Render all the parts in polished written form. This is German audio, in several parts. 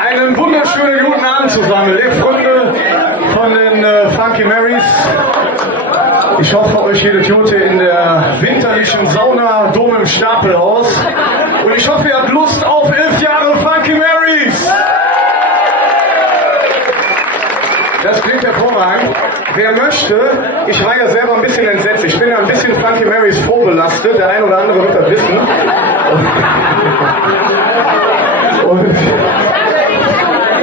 Einen wunderschönen guten Abend zusammen, liebe Freunde von den Funky Marys. Ich hoffe, euch geht es gut in der winterlichen Sauna Dom im Stapelhaus. Und ich hoffe, ihr habt Lust auf 11 Jahre Funky Marys. Das klingt hervorragend. Wer möchte, ich war ja selber ein bisschen entsetzt. Ich bin ja ein bisschen Funky Marys vorbelastet. Der ein oder andere wird das wissen. Und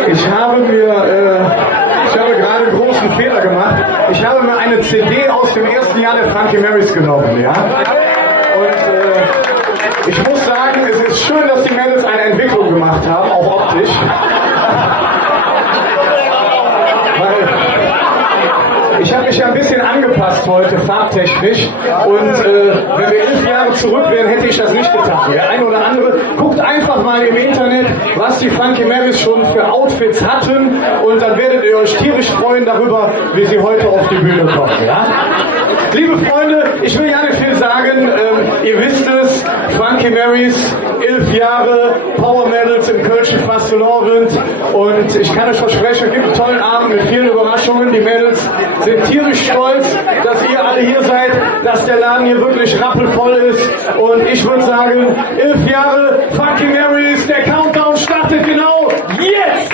ich habe gerade einen großen Fehler gemacht. Ich habe mir eine CD aus dem ersten Jahr der Funky Marys genommen, ja. Und ich muss sagen, es ist schön, dass die Mädels eine Entwicklung gemacht haben, auch optisch. Weil ich habe mich ja ein bisschen angepasst heute, farbtechnisch. Und wenn wir 11 Jahre zurück wären, hätte ich das nicht getan. Der eine oder andere guckt einfach mal im Internet, was die Funky Marys schon für Outfits hatten. Und dann werdet ihr euch tierisch freuen darüber, wie sie heute auf die Bühne kommen. Ja? Liebe Freunde, ich will ja nicht viel sagen. Ihr wisst es, Funky Marys, 11 Jahre, Power Medals im Kölschen Fastelovend. Und ich kann euch versprechen, es gibt einen tollen Abend mit vielen Überraschungen. Die Mädels sind tierisch stolz, dass ihr alle hier seid, dass der Laden hier wirklich rappelvoll ist. Und ich würde sagen, 11 Jahre Funky Marys, der Countdown startet genau jetzt!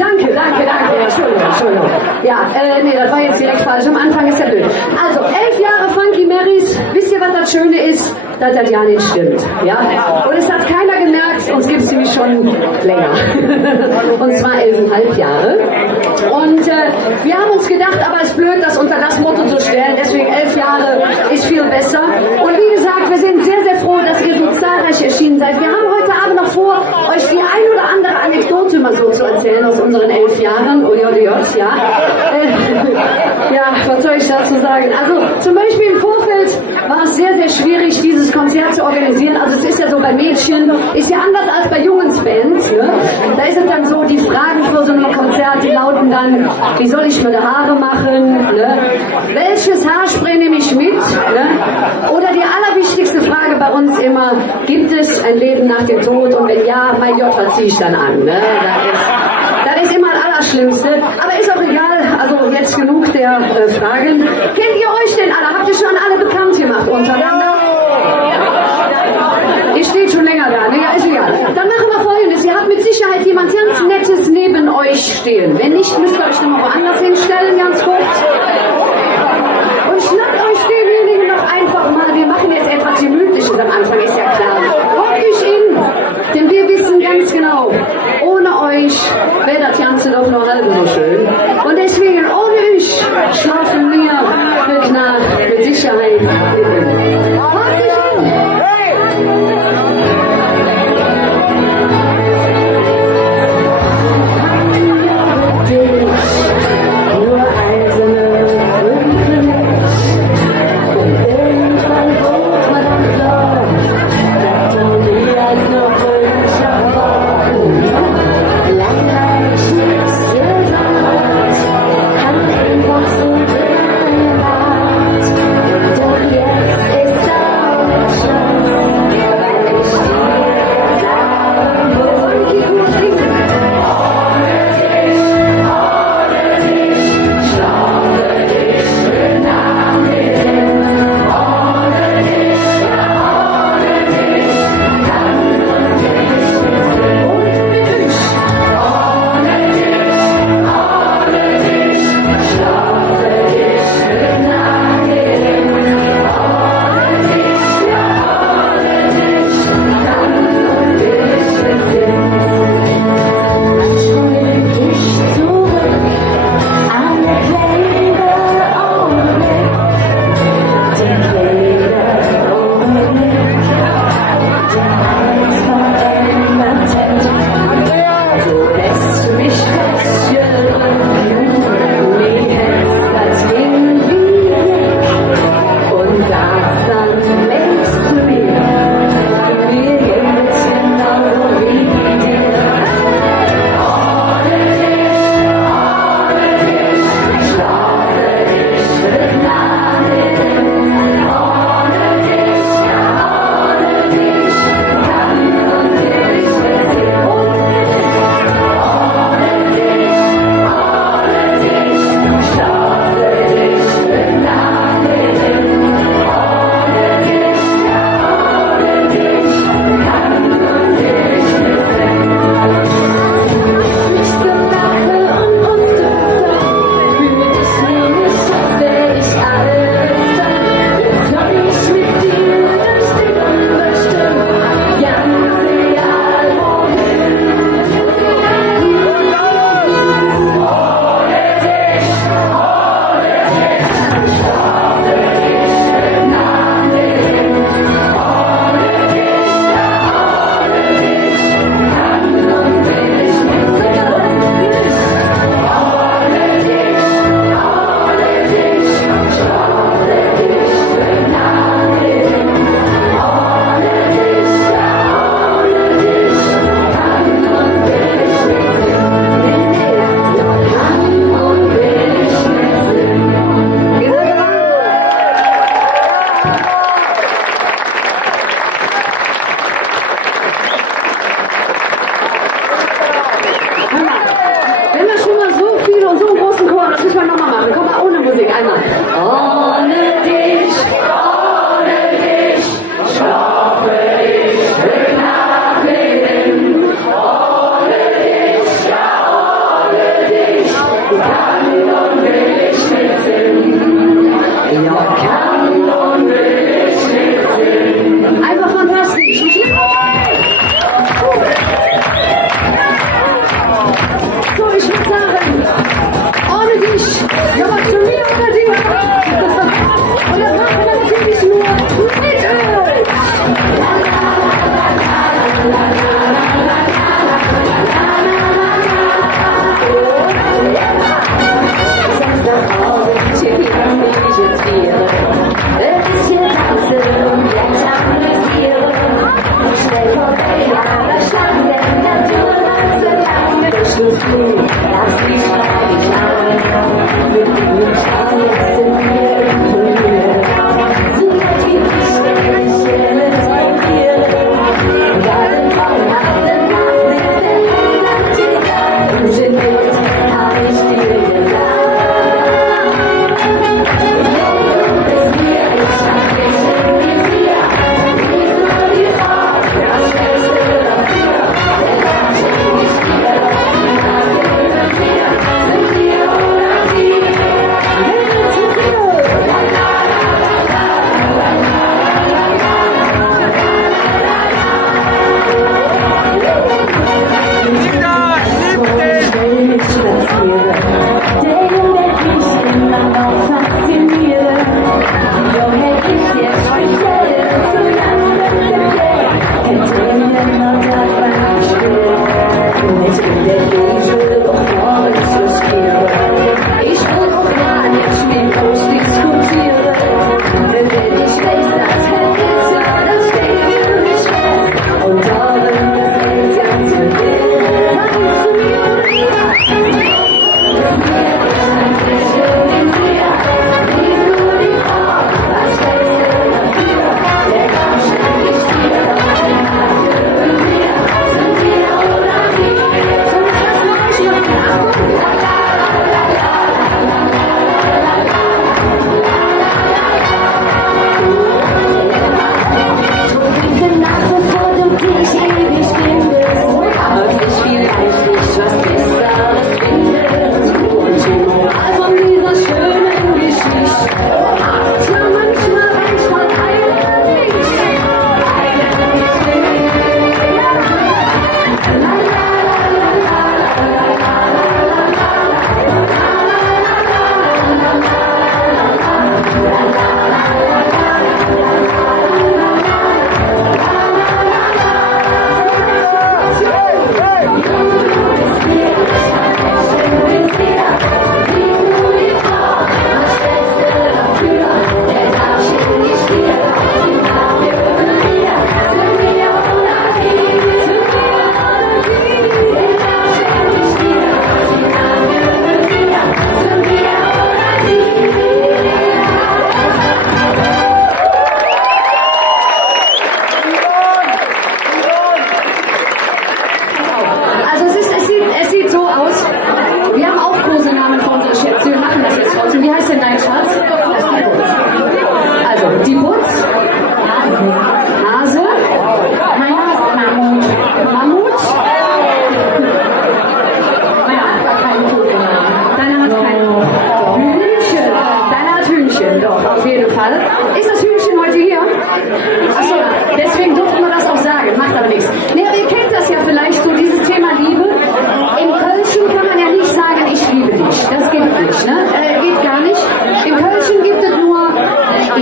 danke. Entschuldigung. Ja, nee, das war jetzt direkt falsch. Am Anfang ist ja blöd. Also, 11 Jahre Funky Marys. Wisst ihr, was das Schöne ist? Dass das ja nicht stimmt. Ja? Und es hat keiner gemerkt, uns gibt es nämlich schon länger. Und zwar 11,5 Jahre. Und wir haben uns gedacht, aber es ist blöd, das unter das Motto zu stellen. Deswegen 11 Jahre ist viel besser. Und wie gesagt, wir sind sehr, sehr froh, dass ihr so zahlreich erschienen seid. Wir haben heute Abend noch vor, euch die ein oder andere Anekdote mal so zu erzählen aus unseren 11 Jahren. Ja. Ja, was soll ich dazu sagen? Also zum Beispiel im Vorfeld war es sehr, sehr schwierig, dieses Konzert zu organisieren. Also es ist ja so bei Mädchen, ist ja anders als bei Jungensbands. Ne? Da ist es dann so, die Fragen vor so einem Konzert, die lauten dann, wie soll ich mir die Haare machen? Ne? Welches Haarspray nehme ich mit? Ne? Oder die allerwichtigste Frage bei uns immer, gibt es ein Leben nach dem Tod? Und wenn ja, mein Gott, was ziehe ich dann an? Ne? Das ist immer das Allerschlimmste. Aber ist auch egal, also jetzt genug der Fragen. Kennt ihr euch denn alle? Habt ihr schon alle bekannt gemacht untereinander? Ihr steht schon länger da, ne? Ja, ist egal. Dann machen wir Folgendes. Ihr habt mit Sicherheit jemand ganz Nettes neben euch stehen. Wenn nicht, müsst ihr euch nochmal woanders hinstellen, ganz kurz. Und schnappt euch denjenigen noch einfach mal. Wir machen jetzt etwas Gemütliches am Anfang, ist ja klar. Hockt euch in, denn wir wissen ganz genau, ohne euch wäre das Ganze doch noch halb so schön. Und deswegen, ohne euch schlafen wir heute Nacht mit Sicherheit. Hockt euch in! Der Junge, ich immer noch fasziniert. Doch hätte ich jetzt speziell so ganz perfekt. Hätte mir noch davon gespielt. Ich bin der Gegel, doch morgens riskiere. Ich will auch gar nicht schmiedlos diskutieren. Wenn ich weiß, das hätte ich ja, das steht für mich fest. Und darum ist es ganz vergessen. Sag zu mir,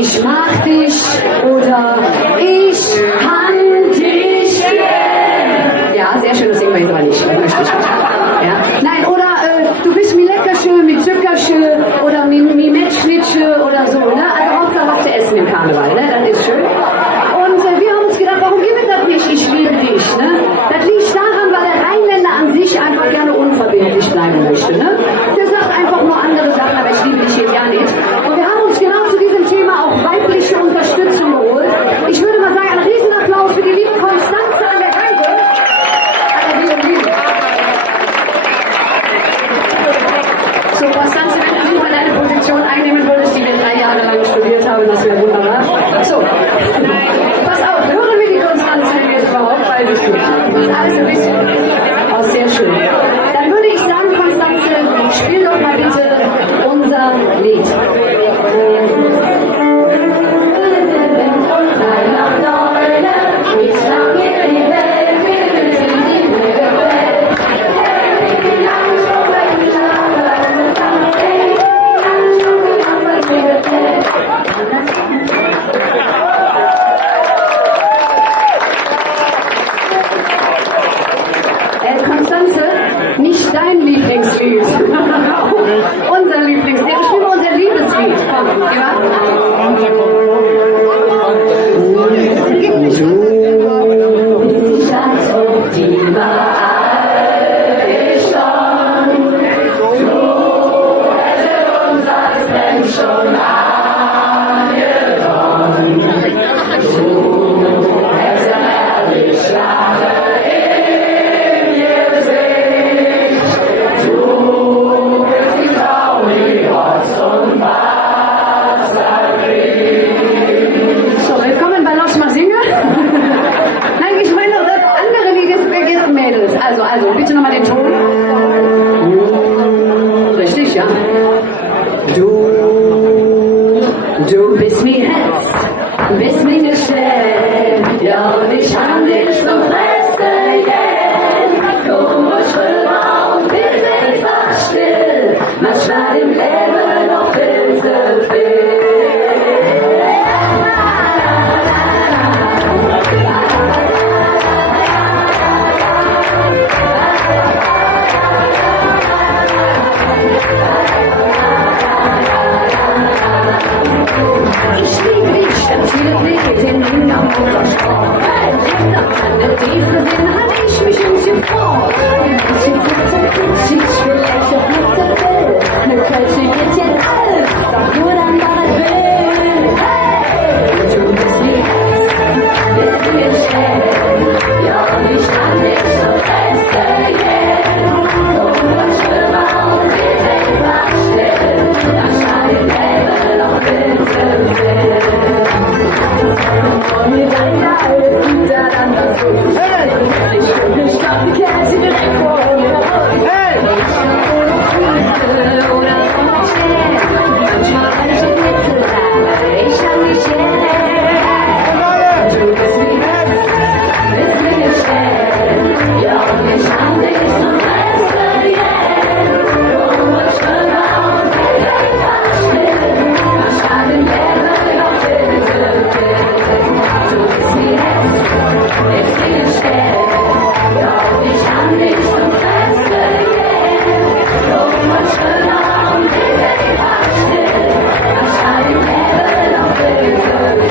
ich mag dich oder ich kann dich gern. Ja, sehr schön, das singen wir jetzt aber nicht. Das möchte ich nicht. Ja. Nein, oder du bist mi Leckersche, mi Zuckersche oder mi Mettschnitsche oder so. Ne? Also Hauptsache was zu essen im Karneval, ne? Das ist schön. Und wir haben uns gedacht, warum gibt es das nicht? Ich liebe dich. Ne? Das liegt daran, weil der Rheinländer an sich einfach gerne unverbindlich bleiben möchte. Ne? Der sagt einfach nur andere Sachen, aber ich liebe dich hier gar nicht. Und wir haben uns genau zu diesem Thema auch weibliche Unterstützung geholt. Ich würde mal sagen, einen Riesenapplaus für die liebe Konstanze an der Geige. So, Konstanze, wenn du mal deine Position einnehmen würdest, die wir 3 Jahre lang studiert haben, das wäre wunderbar. So, pass auf, hören wir die Konstanze jetzt überhaupt, weiß ich nicht. Das ist alles ein bisschen, oh, sehr schön. Dann würde ich sagen, Konstanze, spiel doch mal bitte unser Lied. Konstanze, nicht dein Lieblingslied. Unser Lieblingslied. Ich spiele unser Liebeslied. Komm, ja? Also, bitte nochmal den Ton. Richtig, ja? Du bist mir Herz, bist mir nicht schnell, ja, und ich kann dich zum Fressen, yeah. Komm ruhig rüber und bist einfach still. anstatt im Leben noch Pilze fehlen. Ich liebe dich, spaziere mit den Dingen am Motorsport. Ich dachte, an der Wiese bin, hab ich mich ins gefreut. Die Kitze, ich will echt auf Mutter will. Ne Kölsche geht jetzt alt, doch nur dann war es will. Hey, du bist wie willst du mir stellen? Ja, und ich kann mich so feststellen. Und was schlimmer und wir sind was still. Das kann im Leben noch Pilze fehlen. Und mir sein alles tut er dann das gut. Ich könnte mich auf die Käse direkt vor mir raus. Ich hab ohne Küche oder ohne Tee. Manchmal kann ich nicht mitzusagen, ich hab mich du bist wie willst du mir stellen? Ja, und ich hab dich zum Besten, yeah. Und was schlimmer und wir sind fast still. Was kann im Leben noch Pilze fehlen? Du bist wie willst du mir stellen? Ja, und ich hab dich zum Besten, yeah. Und was schlimmer und wir sind fast still. Was kann im Leben noch Pilze fehlen?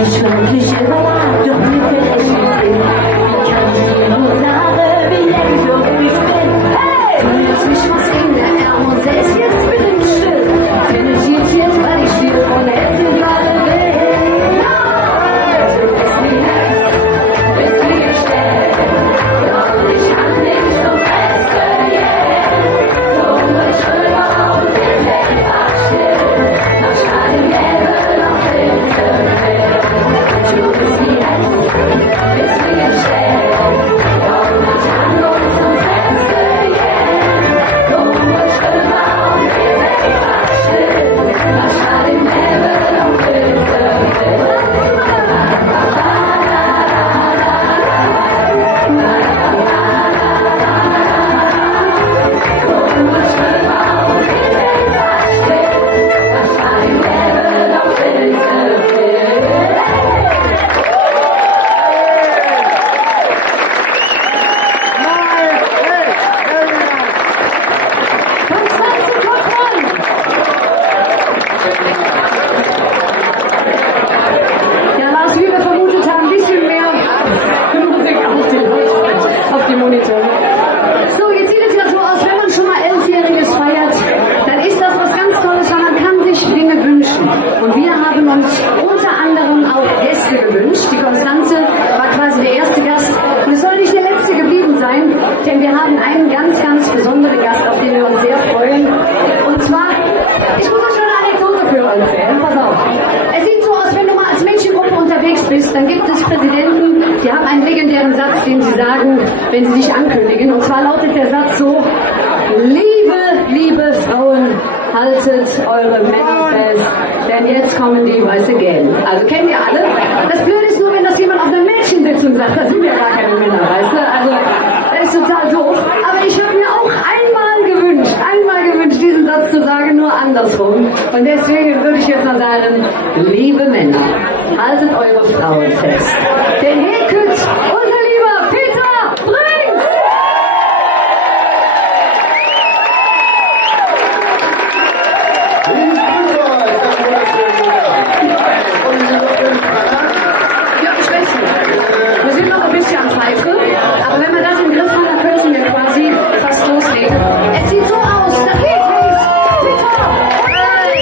Ich wirklich überrascht, doch mir fällt echt nicht hin. Wie kann ich dir nur sagen, wie ehrlich ich bin? Hey! Du lässt mich was singen, und selbst jetzt bin ich still. Bin ich jetzt, weil ich dir von Herzen gerade will. Du bist wie willst du mir stellen? Ja, und ich kann dich zum Besten, yeah. So was schlimmer und wir sind fast still. Nach Schall im Leben noch Pilze fehlen. Du bist wie willst du mir stellen? Ja, und ich kann uns zum Besten, yeah. So was schlimmer und wir sind fast still. Nach Schall im Leben noch Pilze fehlen. Ja, Lars, wie wir vermutet haben, ein bisschen mehr Musik auf die Monitore. So, jetzt sieht es ja so aus, wenn man schon mal 11-Jähriges feiert, dann ist das was ganz Tolles, weil man kann sich Dinge wünschen. Und wir haben uns unter anderem auch Gäste gewünscht. Die Konstanze war quasi der erste Gast. Und es soll nicht der letzte geblieben sein, denn wir haben einen ganz, ganz besonderen Gast, auf den wir uns sehr freuen. Und zwar, ich muss euch schon eine Anekdote für euch erzählen. Pass auf. Es sieht so aus, wenn du mal als Mädchengruppe unterwegs bist, dann gibt es Präsidenten, die haben einen legendären Satz, den sie sagen, wenn sie sich ankündigen. Und zwar lautet der Satz so: Liebe Frauen, haltet eure Männer fest, denn jetzt kommen die Weiße Gälen. Also kennen wir alle. Das Blöde ist nur, wenn das jemand auf einer Mädchensitzung sagt, da sind wir gar keine Männer, weißt du? Also, das ist total doof. Aber ich habe mir auch einmal gewünscht, diesen Satz zu sagen, nur andersrum. Und deswegen würde ich jetzt mal sagen, liebe Männer, haltet eure Frauen fest. Denn hier kürt unser lieber Peter Brinks! Ja, ich weiß nicht. Wir sind noch ein bisschen am Pfeifen, aber wenn wir das im Griff haben, dann können wir quasi fast loslegen. Es sieht so aus, das Lied heißt Peter! Hey!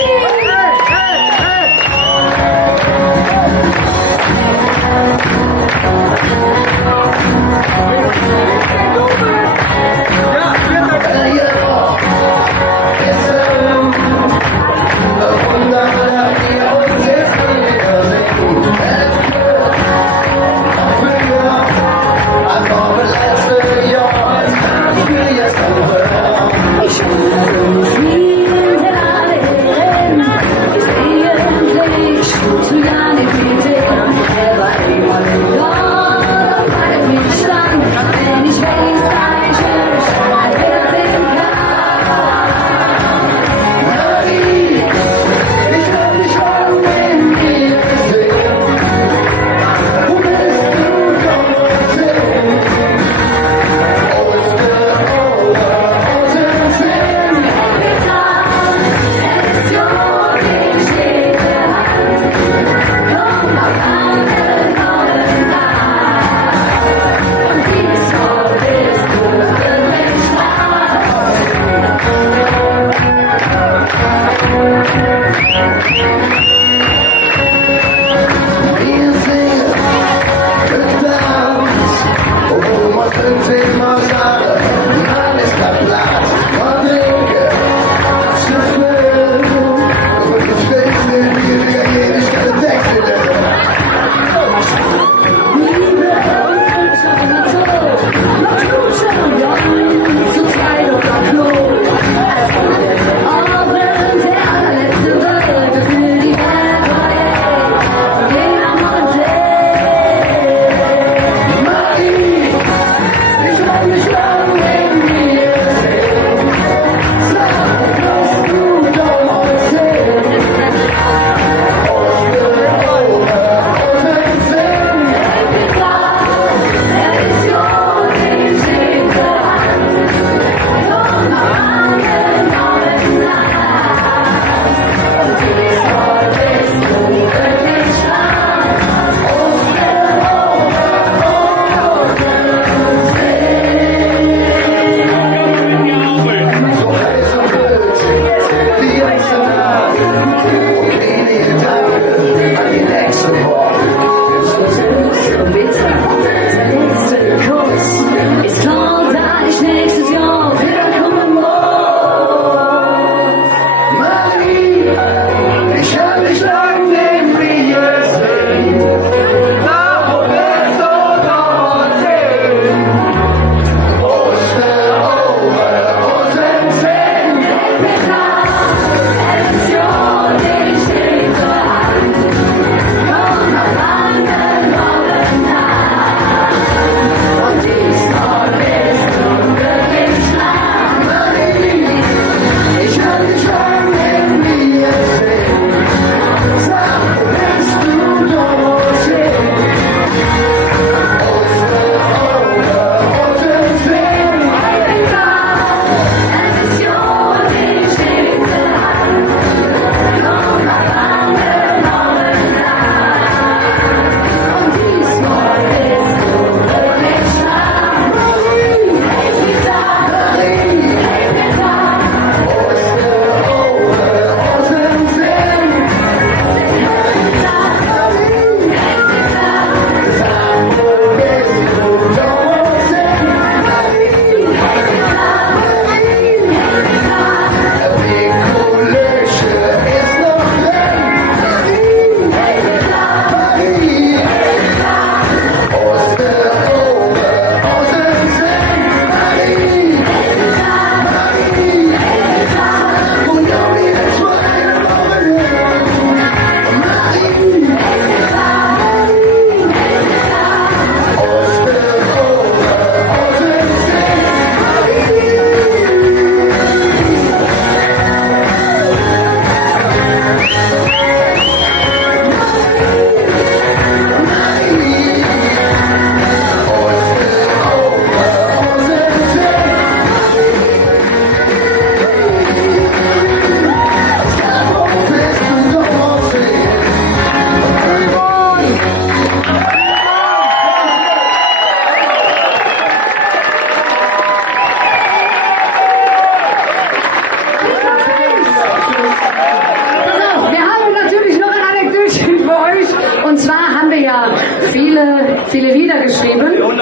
viele Lieder geschrieben und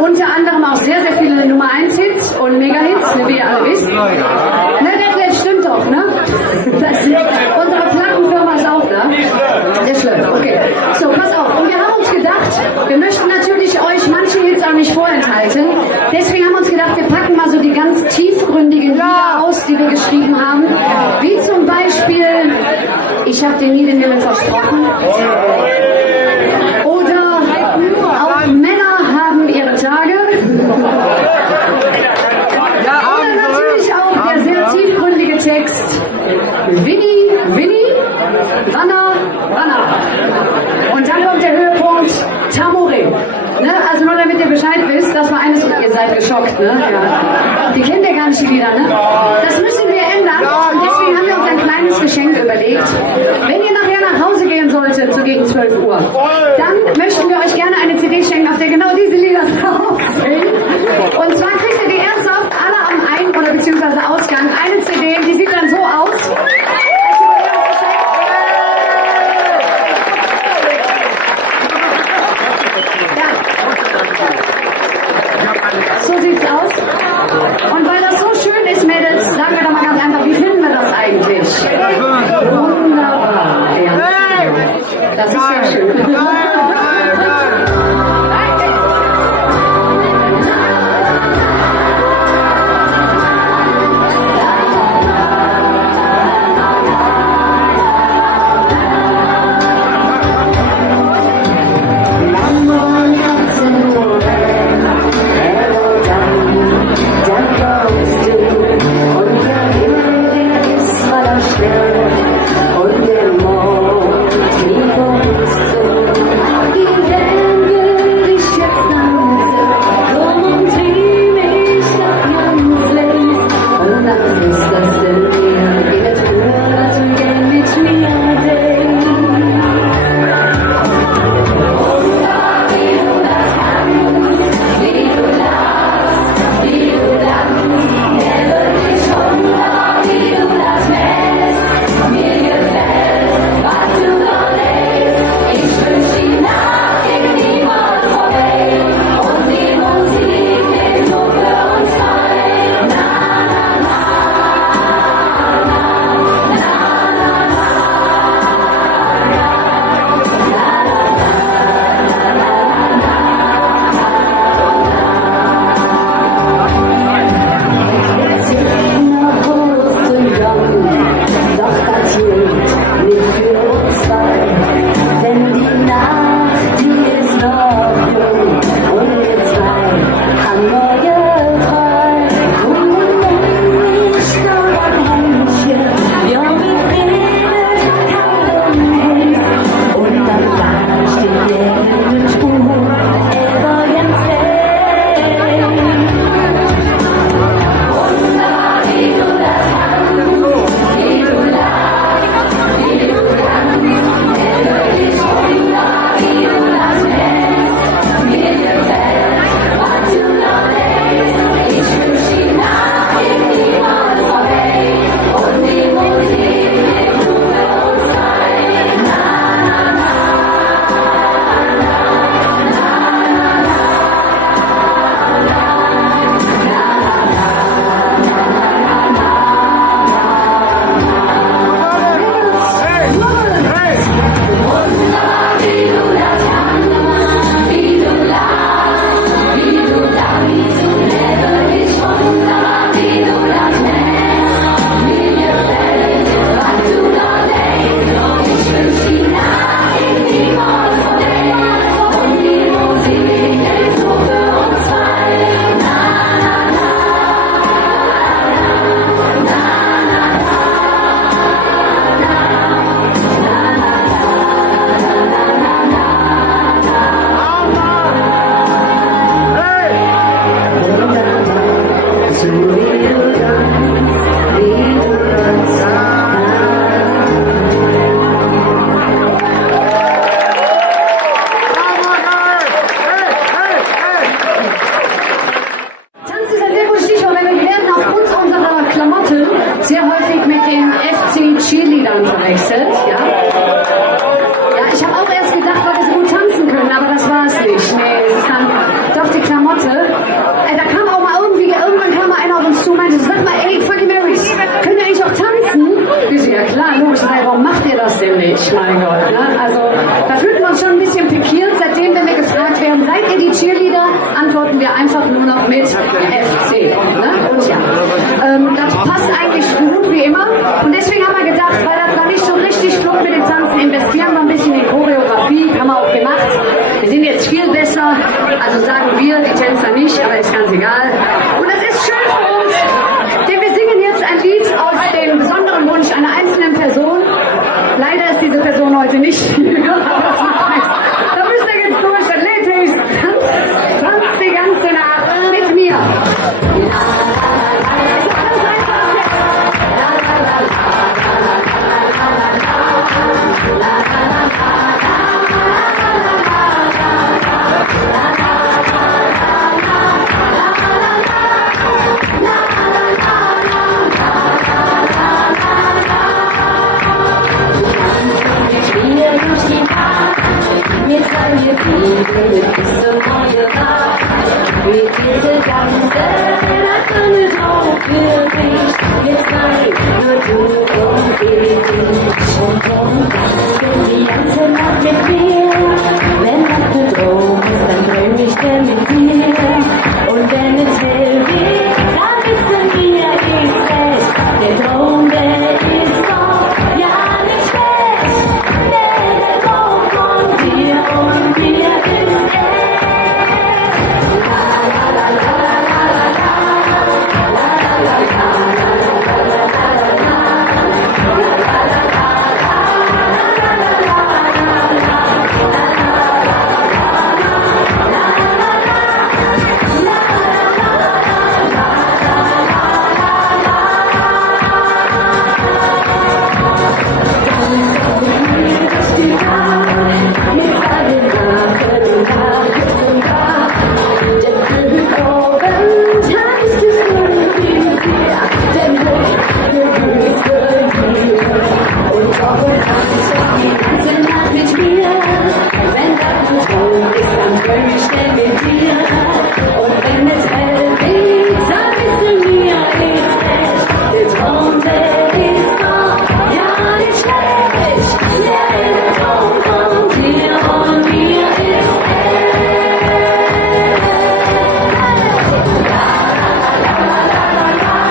unter anderem auch sehr, sehr viele Nummer 1 Hits und Mega-Hits, wie ihr alle wisst. Ne, Detlef, stimmt doch, ne? Unsere Plattenfirma ist auch da. Der Schlöff, okay. So, pass auf. Und wir haben uns gedacht, wir möchten natürlich euch manche Hits auch nicht vorenthalten. Deswegen haben wir uns gedacht, wir packen mal so die ganz tiefgründigen Lieder aus, die wir geschrieben haben. Wie zum Beispiel Ich hab dir nie den Himmel versprochen. Oder auch Männer haben ihre Tage. Oder natürlich auch der sehr tiefgründige Text Winnie, Winnie, Wanna, Wanna. Und dann kommt der Höhepunkt Tamore. Ne? Also nur damit ihr Bescheid wisst, das war eines, ihr seid geschockt, ne? Ja. Die kennt ihr gar nicht, die Lieder, ne? Das müssen wir ändern und deswegen haben wir uns ein kleines Geschenk überlegt. Wenn ihr nachher nach Hause gehen solltet, so gegen 12 Uhr, dann möchten wir euch gerne eine CD schenken, auf der genau diese Lieder drauf sind. Und zwar kriegt ihr die ernsthaft alle am Ein- oder beziehungsweise Ausgang eine CD, die sieht dann so aus. So sieht's aus. Und weil das so schön ist, Mädels, sagen wir doch mal ganz einfach, wie finden wir das eigentlich? Wunderbar. Ja. Das ist sehr schön. sehr häufig mit den FC Cheerleadern verwechselt. Ja, ich habe auch erst gedacht, weil wir so gut Also sagen wir, die Tänzer nicht, aber ist ganz egal. Und das ist schön für uns, denn wir singen jetzt ein Lied aus dem besonderen Wunsch einer einzelnen Person. Leider ist diese Person heute nicht hier. Da müsst ihr jetzt durch, dann lädt ihr tanzt die ganze Nacht mit mir. Jetzt wollen wir fliegen bis zum neuen Tag. Mit dieser ganze Nacht eine Traum für dich. Jetzt sei nur du und ich. Und komm, tanzen die ganze Nacht mit mir. Wenn Nacht ein Traum ist, dann träum ich gern mit dir. Und wenn es hell wird, dann wissen wir, ist recht. Der Traum, der ist doch ja nicht schlecht. Der Traum von dir und mir ist echt. La la la la la la la la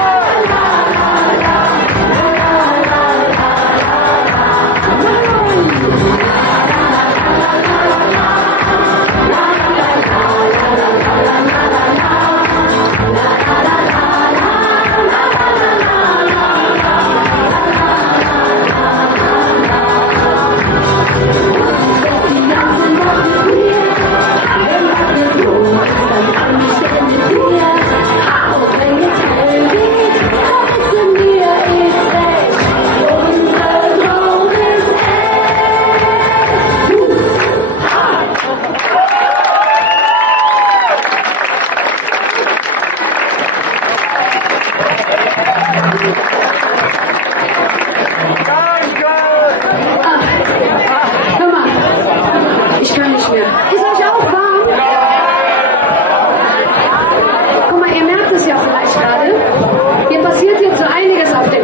la la la.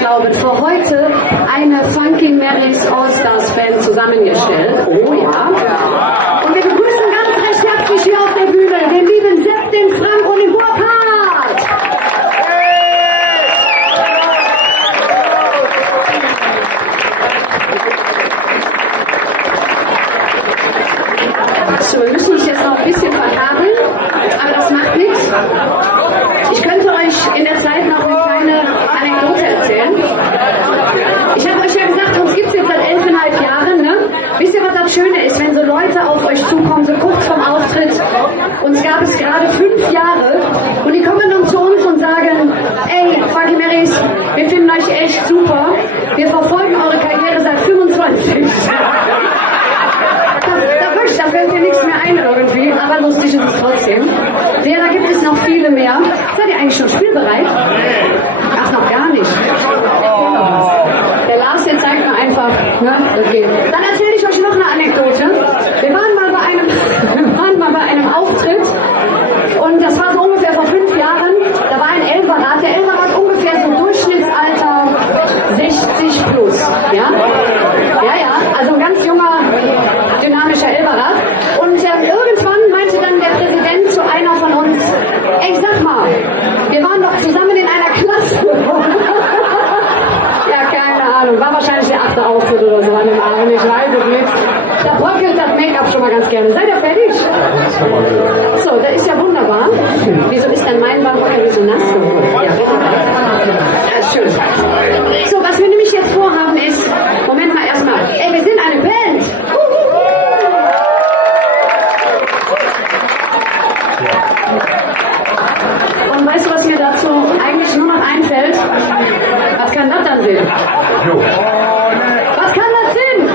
glaube, für heute eine Funky Marys All-Stars Band zusammengestellt. Oh ja. Und wir begrüßen ganz recht herzlich hier auf der Bühne den lieben Sepp, den Frank und den Burkhard. So, wir müssen uns jetzt noch ein bisschen verkabeln, aber das macht nichts. Ich könnte euch in der Zeit noch eine kleine Anekdote erzählen. Ich habe euch ja gesagt, uns gibt es jetzt seit 11,5 Jahren. Ne? Wisst ihr, was das Schöne ist, wenn so Leute auf euch zukommen, so kurz vorm Auftritt? Uns gab es gerade 5 Jahre finden euch echt super. Wir verfolgen eure Karriere seit 25. Da fällt mir nichts mehr ein irgendwie, aber lustig ist es trotzdem. Ja, da gibt es noch viele mehr. Seid ihr eigentlich schon spielbereit? Ach, noch gar nicht. Der Lars, der zeigt mir einfach, ne? Okay. Dann erzähle ich euch noch eine Anekdote. Wir waren mal bei einem Auftritt und das war so ungefähr vor 5 Jahren. Da war ein Elferrad. Der Elferrad ungefähr so Durchschnittsalter 60 plus. Ja? Ja, also ein ganz junger, dynamischer Elferrad. Und irgendwann meinte dann der Präsident zu einer von uns, ey, sag mal, wir waren doch zusammen in einer Klasse. Ja, keine Ahnung, war wahrscheinlich der 8. Auftritt oder so an dem Abend, ich weiß es nicht. Da bröckelt das Make-up schon mal ganz gerne. Seid ihr fertig? So, das ist ja wunderbar. Wieso ist denn mein Bankpapier so nass geworden? Ja, das ist schön. So, was wir nämlich jetzt vorhaben ist, Moment mal erstmal, ey, wir sind eine Band. Und weißt du, was mir dazu eigentlich nur noch einfällt? Was kann das dann sein? Was kann das sein?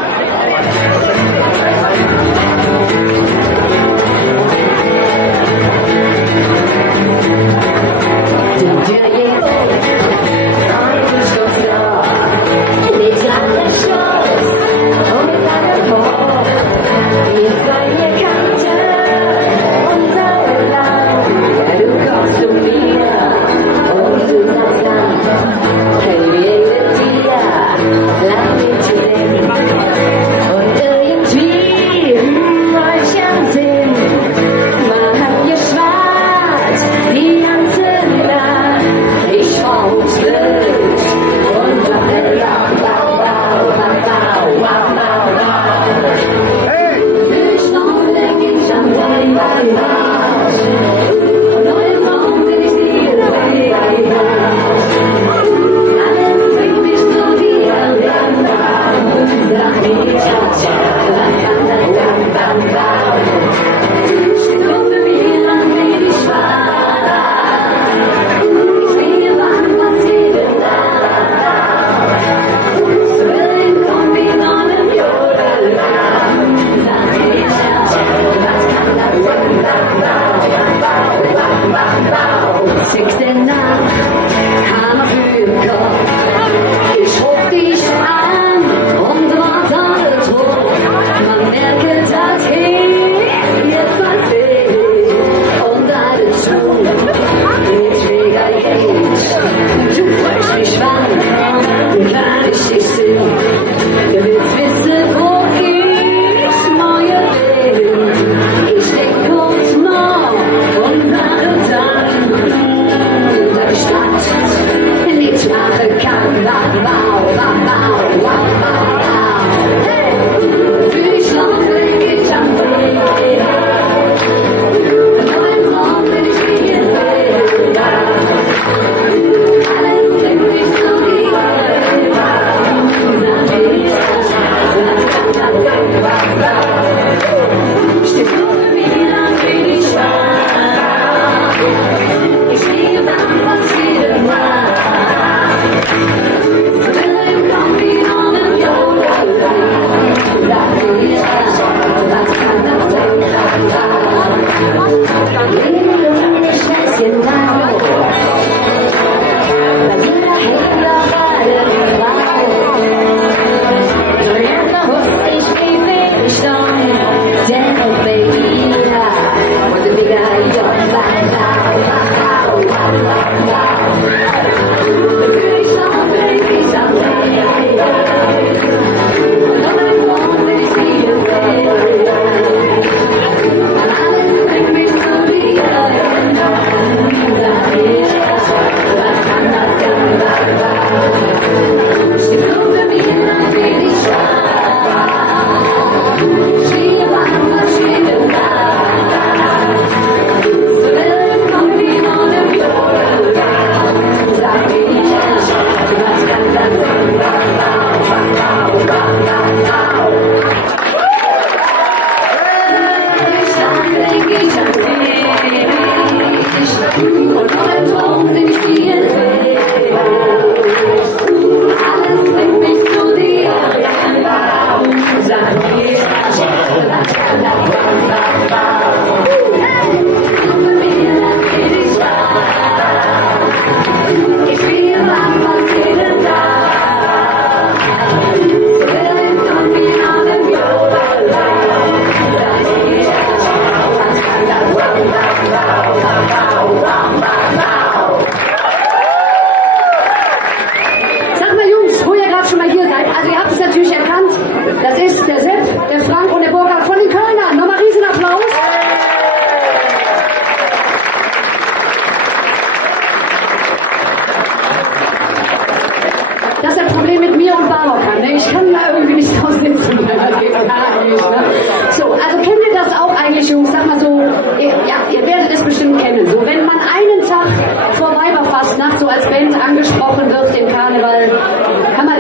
Problem mit mir und Barockern. Ne? Ich kann da irgendwie nicht aussitzen. Das geht gar nicht. Ne? So, also kennt ihr das auch eigentlich, Jungs? Sag mal so, ihr werdet es bestimmt kennen. So, wenn man einen Tag vor Weiberfastnacht so als Band angesprochen wird, den Karneval,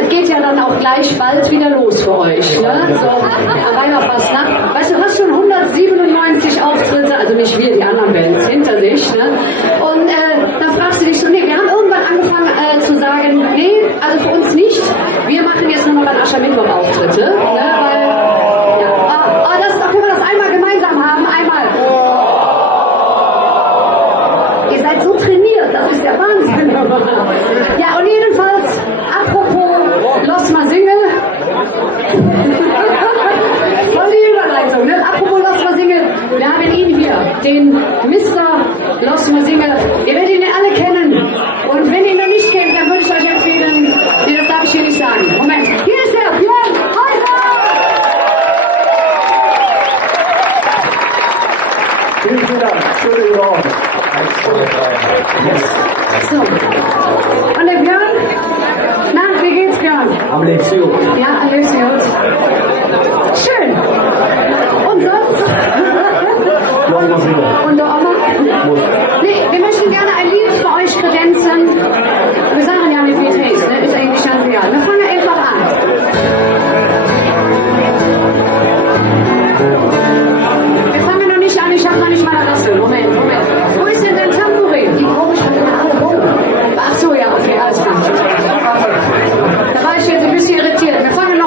geht ja dann auch gleich bald wieder los für euch. Ne? So, Weiberfastnacht. Weißt du, hast schon 197 Auftritte, also nicht wir, die anderen Bands, hinter sich. Ne? Und dann fragst du dich so, nee, wir haben irgendwann angefangen zu sagen, nee, also für uns nicht. Wir machen jetzt nur noch an Aschermittwoch Auftritte. Ne? Weil, ja, können wir das einmal gemeinsam haben? Einmal. Ihr seid so trainiert, das ist der Wahnsinn. Ja, und jedenfalls, apropos Los Mal Single. Voll die Überleitung, ne? Apropos Los Mal Single, wir haben ihn hier, den Mr. Los Mal Single. Ihr werdet ihn alle kennen. Und wenn ihr ihn noch nicht kennt, dann würde ich euch empfehlen, nee, das darf ich hier nicht sagen. Moment, hier ist er, Björn Heider! Vielen Dank. Schöne Überraschung. So. Und der Björn? Na, wie geht's, Björn? Alessio. Ja, alles gut. Schön. Und sonst? Und der Oma? Nee, wir möchten gerne ein Lied für euch kredenzen. Wir sagen ja nicht, wie es heißt, ne? Ist eigentlich ganz egal. Wir fangen einfach an. Wir fangen noch nicht an, ich habe noch nicht meine Rassel. Moment. Wo ist denn dein Tambourin? Die brauche ich halt immer alle Bogen. Ach so, ja, okay, alles klar. Da war ich jetzt ein bisschen irritiert. Wir fangen noch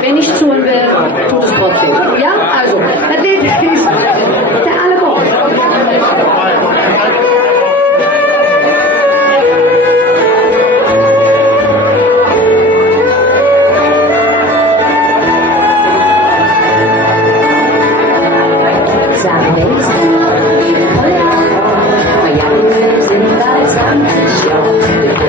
Wer nicht tun will, tut es trotzdem. Ja, also, das Lied ist der Alle Bock. Sagen wir es wir sind bald 20 Jahre. Wir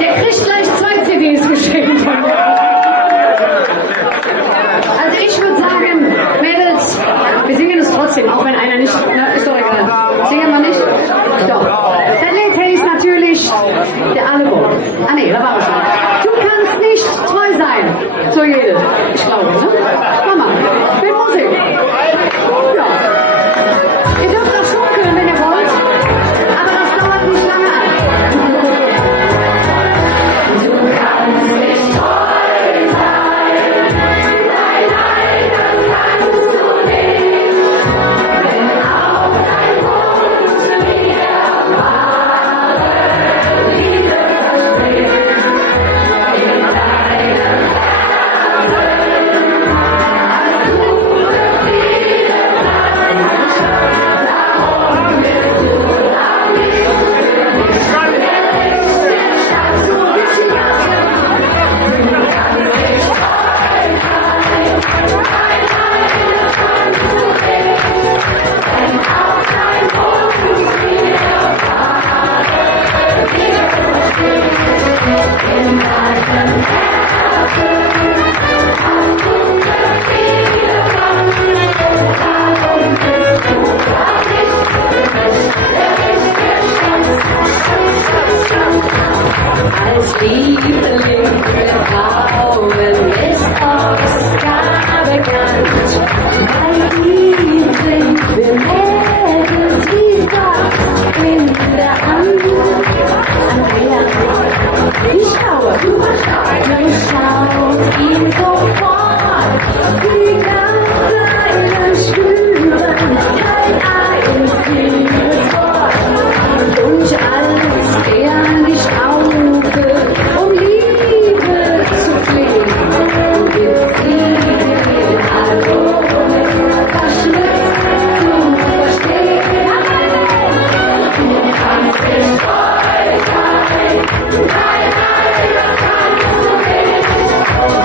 Der kriegt gleich 2 CDs geschenkt von mir. Also ich würde sagen, Mädels, wir singen es trotzdem, auch wenn einer nicht, na, ist doch egal. Singen wir nicht? Doch. Der Lied heißt natürlich der Allebo. Ah nee, da war es schon. Du kannst nicht treu sein. So jede. Ich glaube, ne? Mama, mit Musik. Ja. Ihr dürft auch schunkeln, wenn ihr wollt. Aber das dauert nicht lange an. Du kannst nicht treu sein. Nein, nein, das kannst du nicht. Wenn auch dein Wunsch mir wahre Liebe verspricht. In deinem als Liebling der Frauen ist Oscar bekannt. Ein Liebling für Mädels wie das in der Hand. Andrea, ich schaue, nun schau ihn sofort. Sie kann seinen spüren, kein einziges Wort. Und als er nicht aufhört, um Liebe zu klingen, gibt Liebe also verschlüsselt zu verstehen. Du kannst nicht treu sein, nein, nein, das kannst du nicht, wenn auch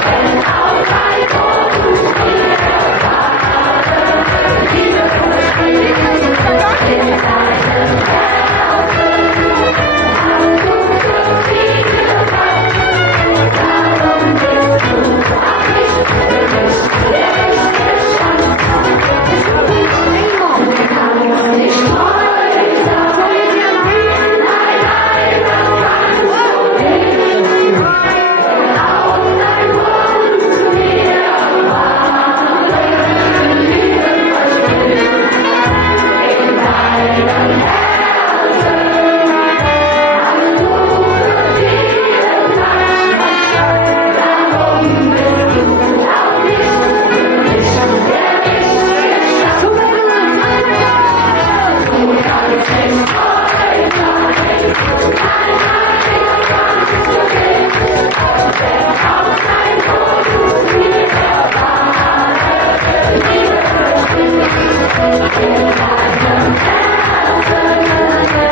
dein Wunsch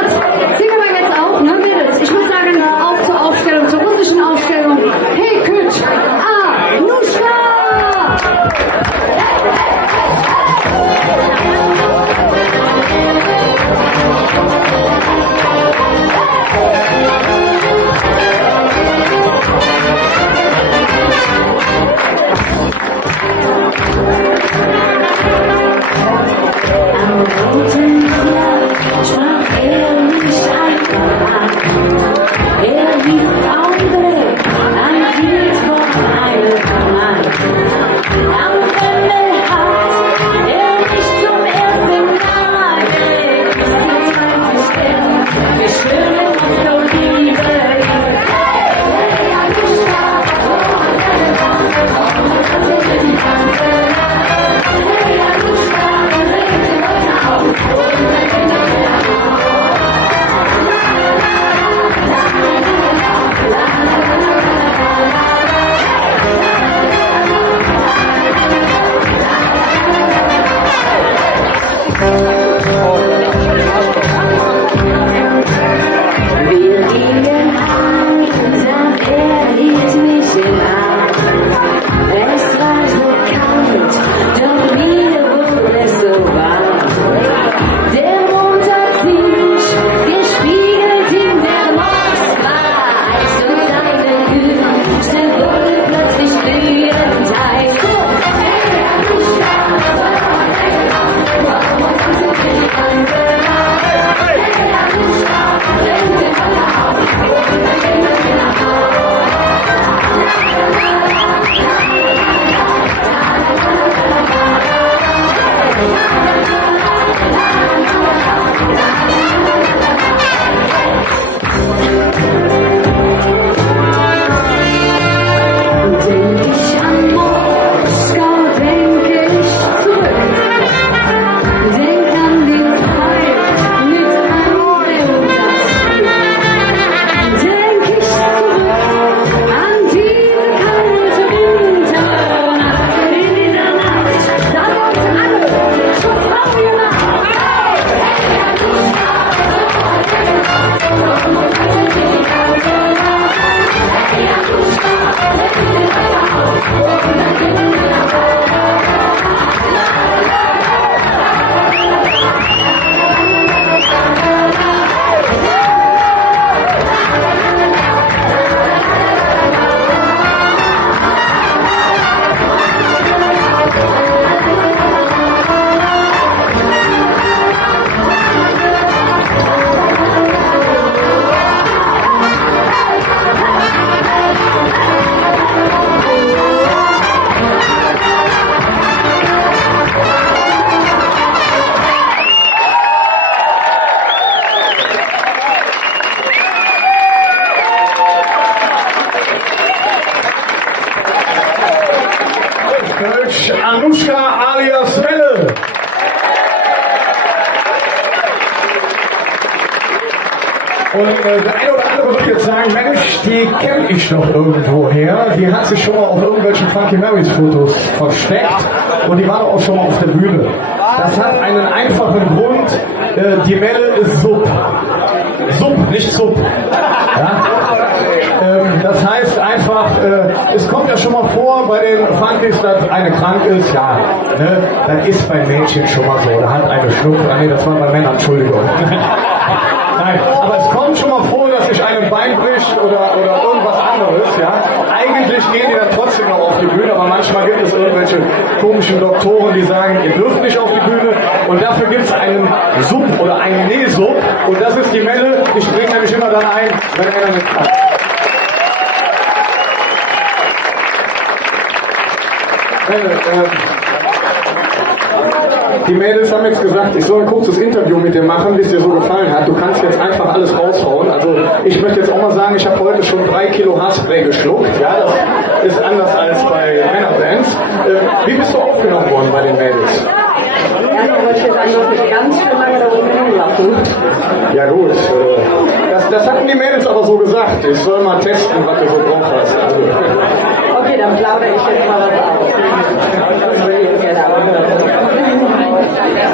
mir wahre Liebe verspricht. In deinem Anushka alias Welle. Und der eine oder andere wird jetzt sagen, Mensch, die kenne ich doch irgendwoher. Die hat sich schon mal auf irgendwelchen Funky Marys Fotos versteckt und die war doch auch schon mal auf der Bühne. Das hat einen einfachen Grund, die Welle ist Sub. Sub, nicht Sub. Ja? Das heißt einfach, es kommt ja schon mal vor bei den Funkys, dass eine krank ist, ja, ne? Das ist bei Mädchen schon mal so, da hat eine Schnupfen, nee, das war bei Männern, Entschuldigung. Nein, aber es kommt schon mal vor, dass sich einem Bein bricht oder irgendwas anderes, ja. Eigentlich gehen die dann trotzdem noch auf die Bühne, aber manchmal gibt es irgendwelche komischen Doktoren, die sagen, ihr dürft nicht auf die Bühne und dafür gibt es einen Sub oder einen Nee-Sub und das ist die Melle, ich bringe nämlich immer dann ein, wenn einer nicht kann. Die Mädels haben jetzt gesagt, ich soll ein kurzes Interview mit dir machen, wie es dir so gefallen hat. Du kannst jetzt einfach alles raushauen. Also ich möchte jetzt auch mal sagen, ich habe heute schon 3 Kilo Haarspray geschluckt. Ja, das ist anders als bei Männerbands. Wie bist du aufgenommen worden bei den Mädels? Ja, ich wollte jetzt einfach nicht ganz schön lange da rumhängen lassen. Ja gut, das hatten die Mädels aber so gesagt. Ich soll mal testen, was du so drauf hast. Also. Okay, dann plaudere ich jetzt mal was aus.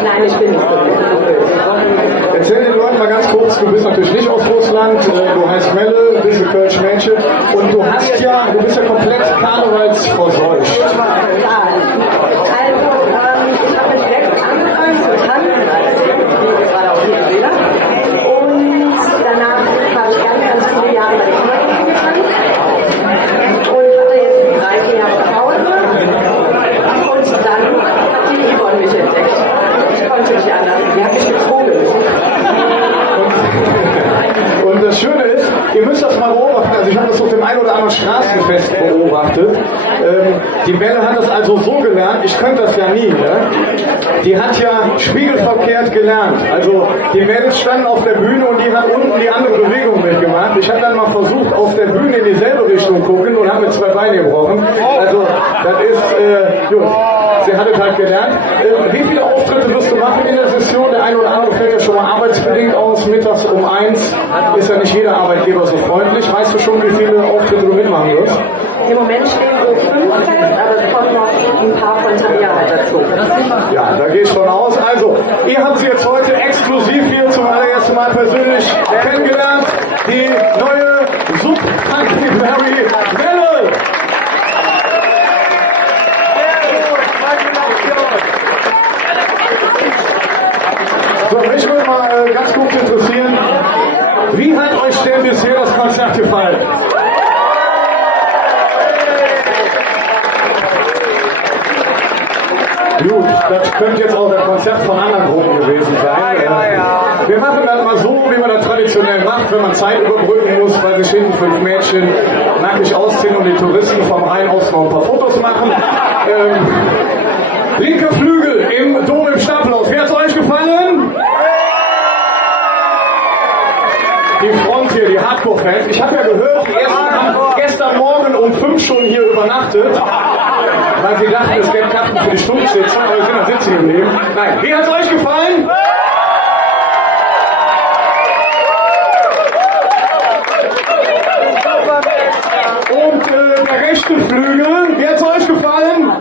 Nein, ich bin nicht so böse. Erzähl den Leuten mal ganz kurz, du bist natürlich nicht aus Russland, du heißt Melle, bist ein Kölsch-Mädchen und du bist ja komplett karnevalsverseucht. Ja, also ich habe mit 6 angefangen zu tanzen, wie gerade auch hier Bilder. Und danach habe ich ganz viele Jahre bei den Kindergärten getanzt. Und hatte jetzt 3-4 Jahre Pause. Und dann hat die Yvonne mich entdeckt. Ich konnte nicht anders. Die hat mich gezwungen. Und das Schöne ist, ihr müsst das mal beobachten, also ich habe das auf dem ein oder anderen Straßenfest beobachtet. Die Welle hat das also so gelernt, ich könnte das ja nie, ne? Die hat ja spiegelverkehrt gelernt. Also die Mädels standen auf der Bühne und die hat unten die andere Bewegung mitgemacht. Ich habe dann mal versucht, auf der Bühne in dieselbe Richtung gucken und habe mit 2 Beinen gebrochen. Also das ist, gut. Sie hat es halt gelernt. Wie viele Auftritte wirst du machen in der Session? Der eine oder andere fällt ja schon mal arbeitsbedingt aus. Mittags um 1 ist ja nicht jeder Arbeitgeber so freundlich. Weißt du schon, wie viele Auftritte du mitmachen wirst? Im Moment stehen so 5 fest, aber es kommt noch ein paar von Tanja halt dazu. Ja, da gehe ich von aus. Also, ihr habt Gut, das könnte jetzt auch der Konzept von anderen Gruppen gewesen sein. Wir machen das mal so, wie man das traditionell macht, wenn man Zeit überbrücken muss, weil sich hinten 5 Mädchen nackig ausziehen und die Touristen vom Rhein aus noch ein paar Fotos machen. Linker Flügel im Dom im Stapelhaus. Wer hat's euch gefallen? Die Front hier, die Hardcore-Fans. Ich habe ja gehört, die ersten haben gestern Morgen um 5 schon hier übernachtet, weil sie dachten, es gäbe Karten für die Stundensitzung, aber wir sind dann sitzen geblieben. Nein, wie hat's euch gefallen? Und der rechte Flügel, wie hat's euch gefallen?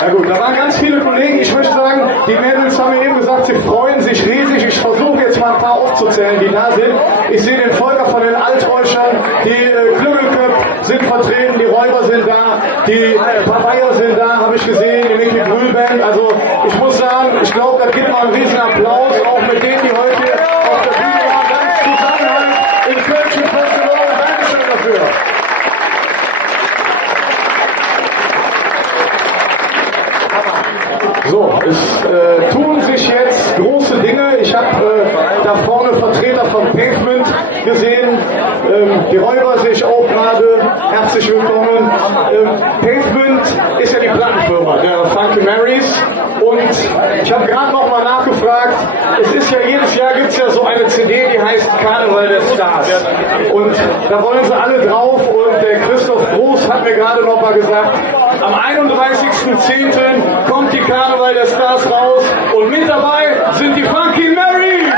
Na gut, da waren ganz viele Kollegen. Ich möchte sagen, die Mädels haben mir eben gesagt, sie freuen sich riesig. Ich versuche jetzt mal ein paar aufzuzählen, die da sind. Ich sehe den Volker von den Alträuschern, die Klügelköpfe sind vertreten, die Räuber sind da, die Papaya sind da, habe ich gesehen, die Mickey Grülband. Also ich muss sagen, ich glaube, da gibt man einen riesen Applaus, auch mit denen, die heute auf der Bühne waren. Ganz Zusammenhalt im Kölschen Festival. Dankeschön dafür. So, es tun sich jetzt große Dinge. Ich habe da vorne Vertreter von Pavement gesehen. Die Räuber sehe ich auch gerade. Herzlich willkommen. Pavement ist ja die Plattenfirma der Funky Marys. Und ich habe gerade noch mal nachgefragt. Es ist ja jedes Jahr gibt es ja so eine CD, die heißt Karneval der Stars. Und da wollen sie alle drauf. Und der Christoph Groß hat mir gerade noch mal gesagt, am 31.10. kommt die Karneval der Stars raus und mit dabei sind die Funky Marys.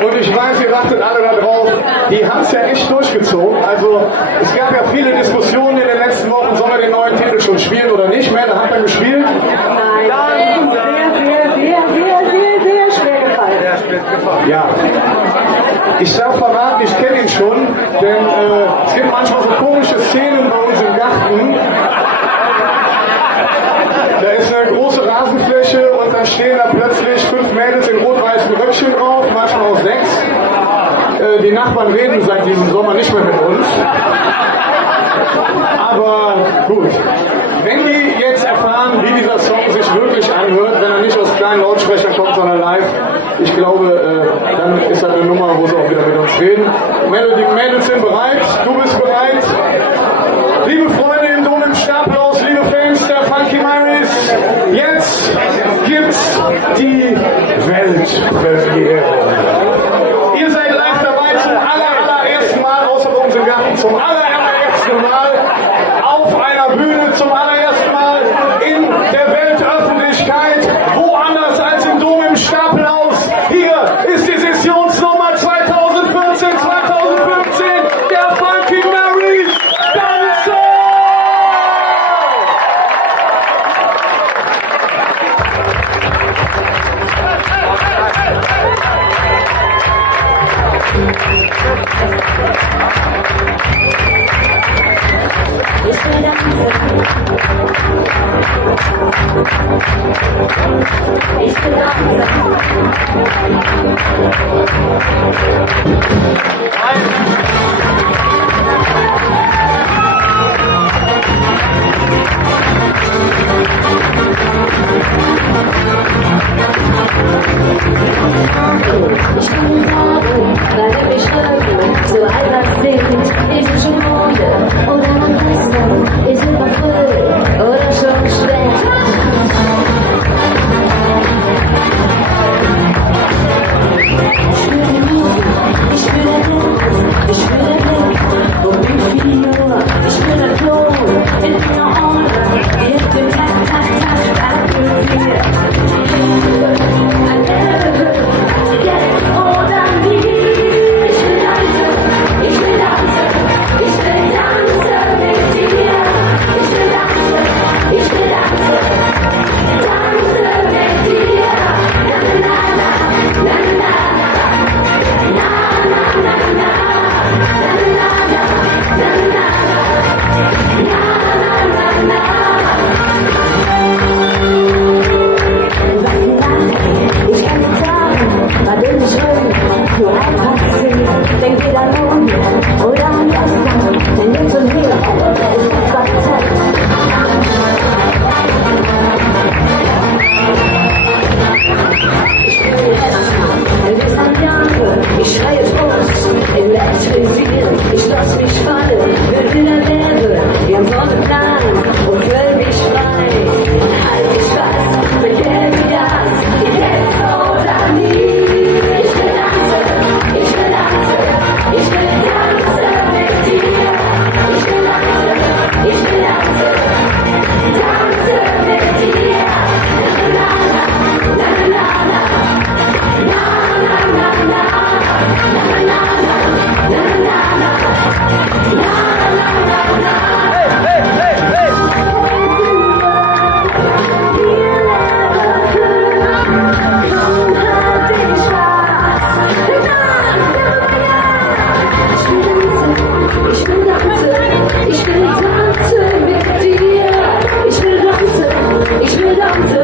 Und ich weiß, ihr wartet alle da drauf. Die haben es ja echt durchgezogen. Also es gab ja viele Diskussionen in den letzten Wochen, sollen wir den neuen Titel schon spielen oder nicht. Männer, hat er gespielt? Nein. Sehr schwer gefallen. Ja. Ich darf verraten, ich kenne ihn schon, denn es gibt manchmal so komische Szenen bei uns im Garten. Da ist eine große Rasenfläche und dann stehen da plötzlich 5 Mädels in rot-weißen Röckchen drauf, manchmal auch 6. Die Nachbarn reden seit diesem Sommer nicht mehr mit uns. Aber gut, wenn die jetzt erfahren, wie dieser Song sich wirklich anhört, wenn er nicht aus kleinen Lautsprechern kommt, sondern live, ich glaube, dann ist das eine Nummer, wo sie auch wieder mit uns reden. Die Mädels sind bereit, du bist bereit. Liebe Freunde im Dom im Stapelhaus, liebe Fans der Funky Marys, jetzt gibt's die Weltpremiere. Ihr seid live dabei zum allerersten Mal, außer bei uns im Garten, zum allerersten Mal auf einer Bühne, zum allerersten Mal in der Weltöffentlichkeit, woanders als im Dom im Stapelhaus. Hier ist die Sessionsnummer 2014, 2015 der Funky Marys. Danke! Ich bin Morgen, weil er mich schreibt, so einfach singt, ist es schon Monde, oder man weiß noch, ist es noch früh, oder schon spät. Ich spüre die Musik, ich spüre den Tanz, ich spüre den Blick,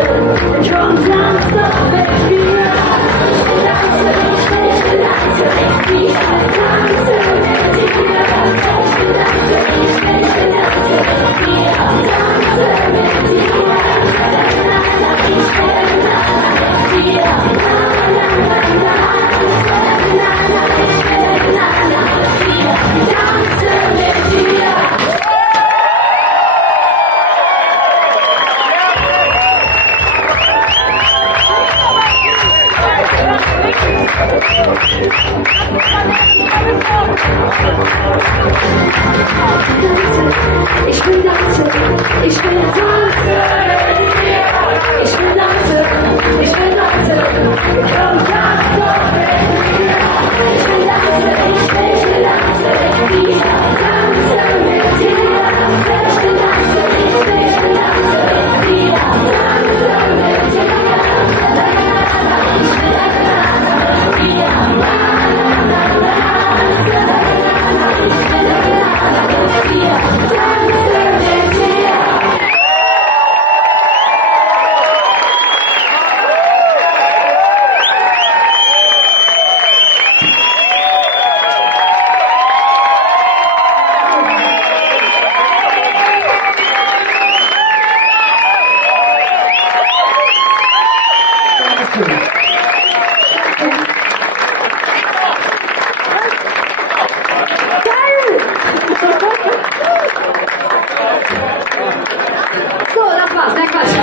Komm, tanz doch mit mir. Tanze, ich will tanze mit dir. Tanze mit dir. Tanze mit dir. Tanze mit dir. Ich will tanzen, ich will tanzen, ich will tanzen, ich will tanzen, komm, tanz doch mit mir. Ich will tanzen, ich will tanzen mit dir, tanze mit dir. Ich will tanzen, ich will tanzen mit dir, tanze mit dir. So, das war's, ne Quatsch.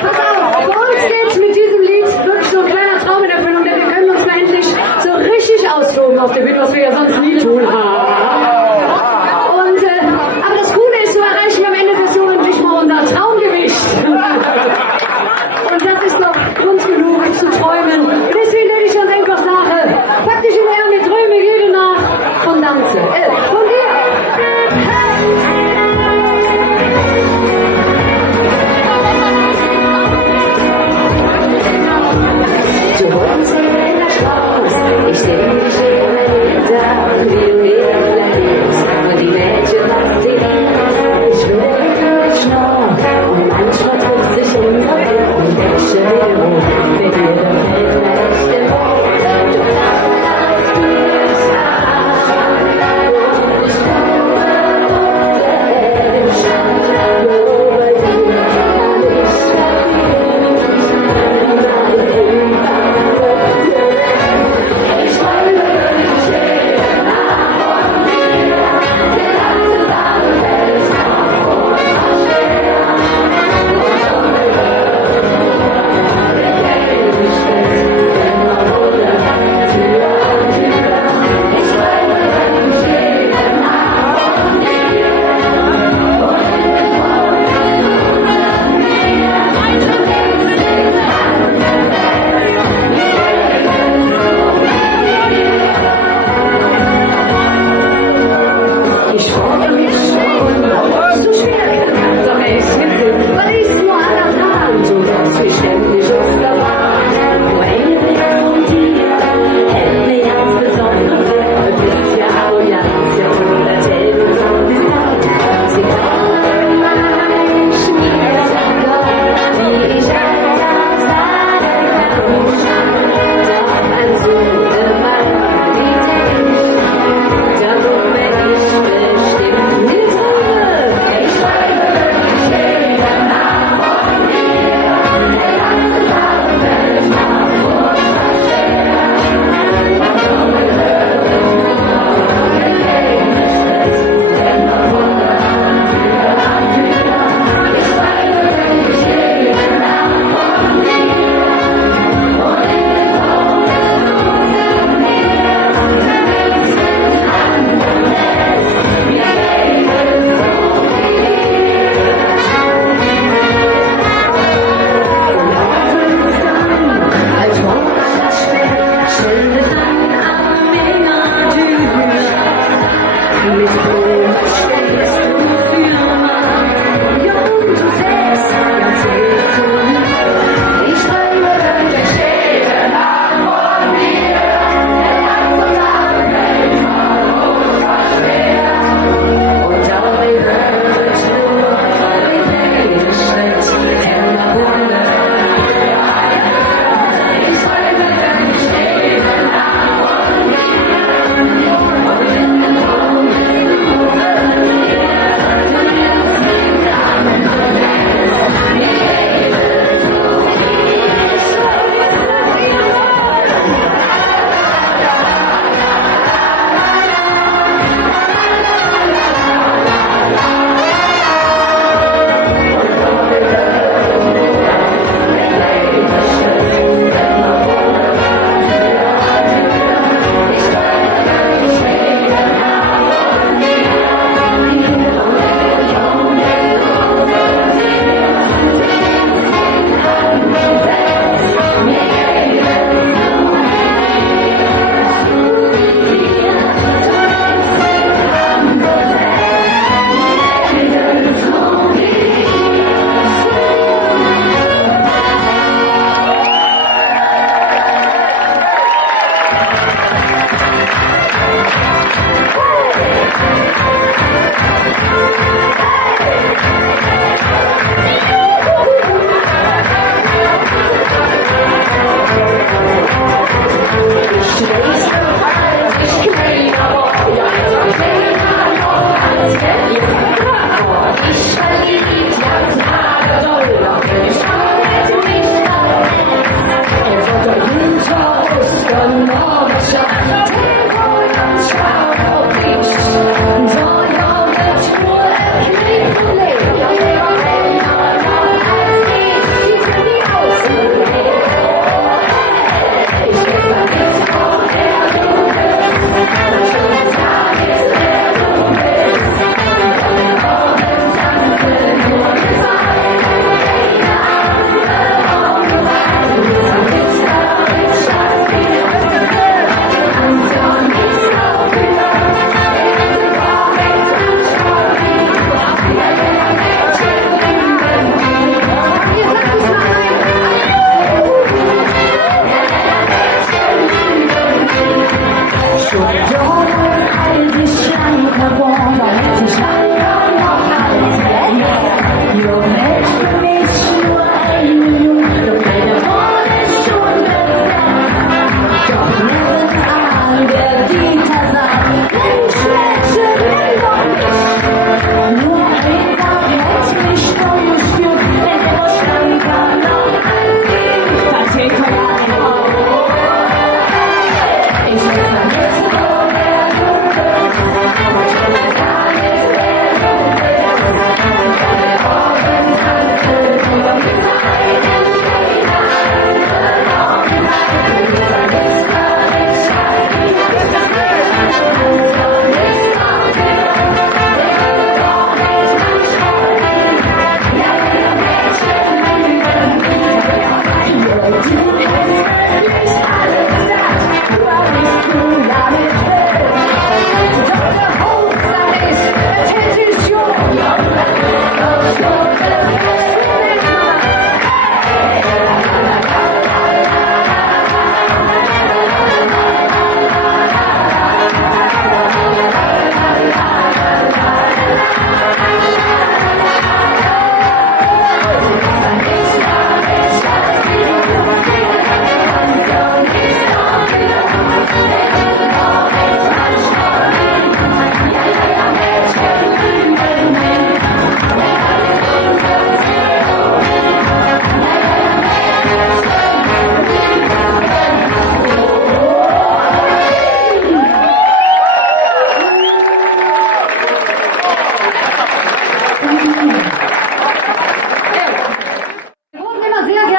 Pass auf, bei uns geht's mit diesem Lied wirklich so ein kleiner Traum in Erfüllung, denn wir können uns mal endlich so richtig austoben auf der Bühne, was wir ja sonst nie tun. Und, aber das Coole ist, so erreichen wir am Ende des Jungen nicht mal unser Traumgewicht. Und das ist doch Grund genug zu träumen. Und deswegen werde ich uns einfach sagen, pack dich in die Ärmel, träume jede Nacht von Danze. Von dir. Ich seh dich immer wieder.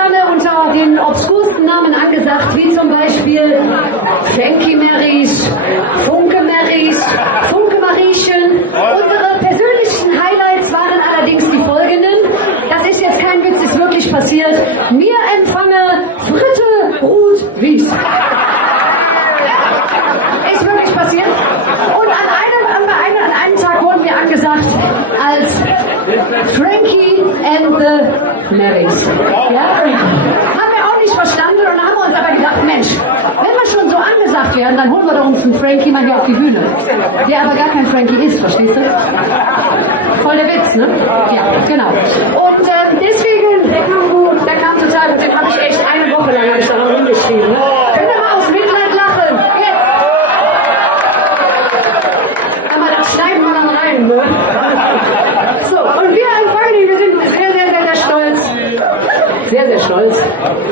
gerne unter den obskursten Namen angesagt, wie zum Beispiel Frankie Marys, Funke Marys, Funke Mariechen. Unsere persönlichen Highlights waren allerdings die folgenden. Das ist jetzt kein Witz, ist wirklich passiert. Mir empfange Fritte Ruth Wies. Ist wirklich passiert. Und an einem Tag wurden wir angesagt als Frankie and the Marys. Ja? Haben wir auch nicht verstanden und haben uns aber gedacht, Mensch, wenn wir schon so angesagt werden, dann holen wir doch uns einen Frankie mal hier auf die Bühne. Der aber gar kein Frankie ist, verstehst du? Voll der Witz, ne? Ja, genau. Und deswegen, der kam total gut, den habe ich echt eine Woche lang daran rumgeschrieben. Ne? Könnt ihr mal aus Mitleid lachen? Jetzt! Aber das schneiden wir dann rein, ne? So, und wir empfangen ihn, wir sind sehr, sehr, sehr, sehr stolz. Sehr, sehr stolz.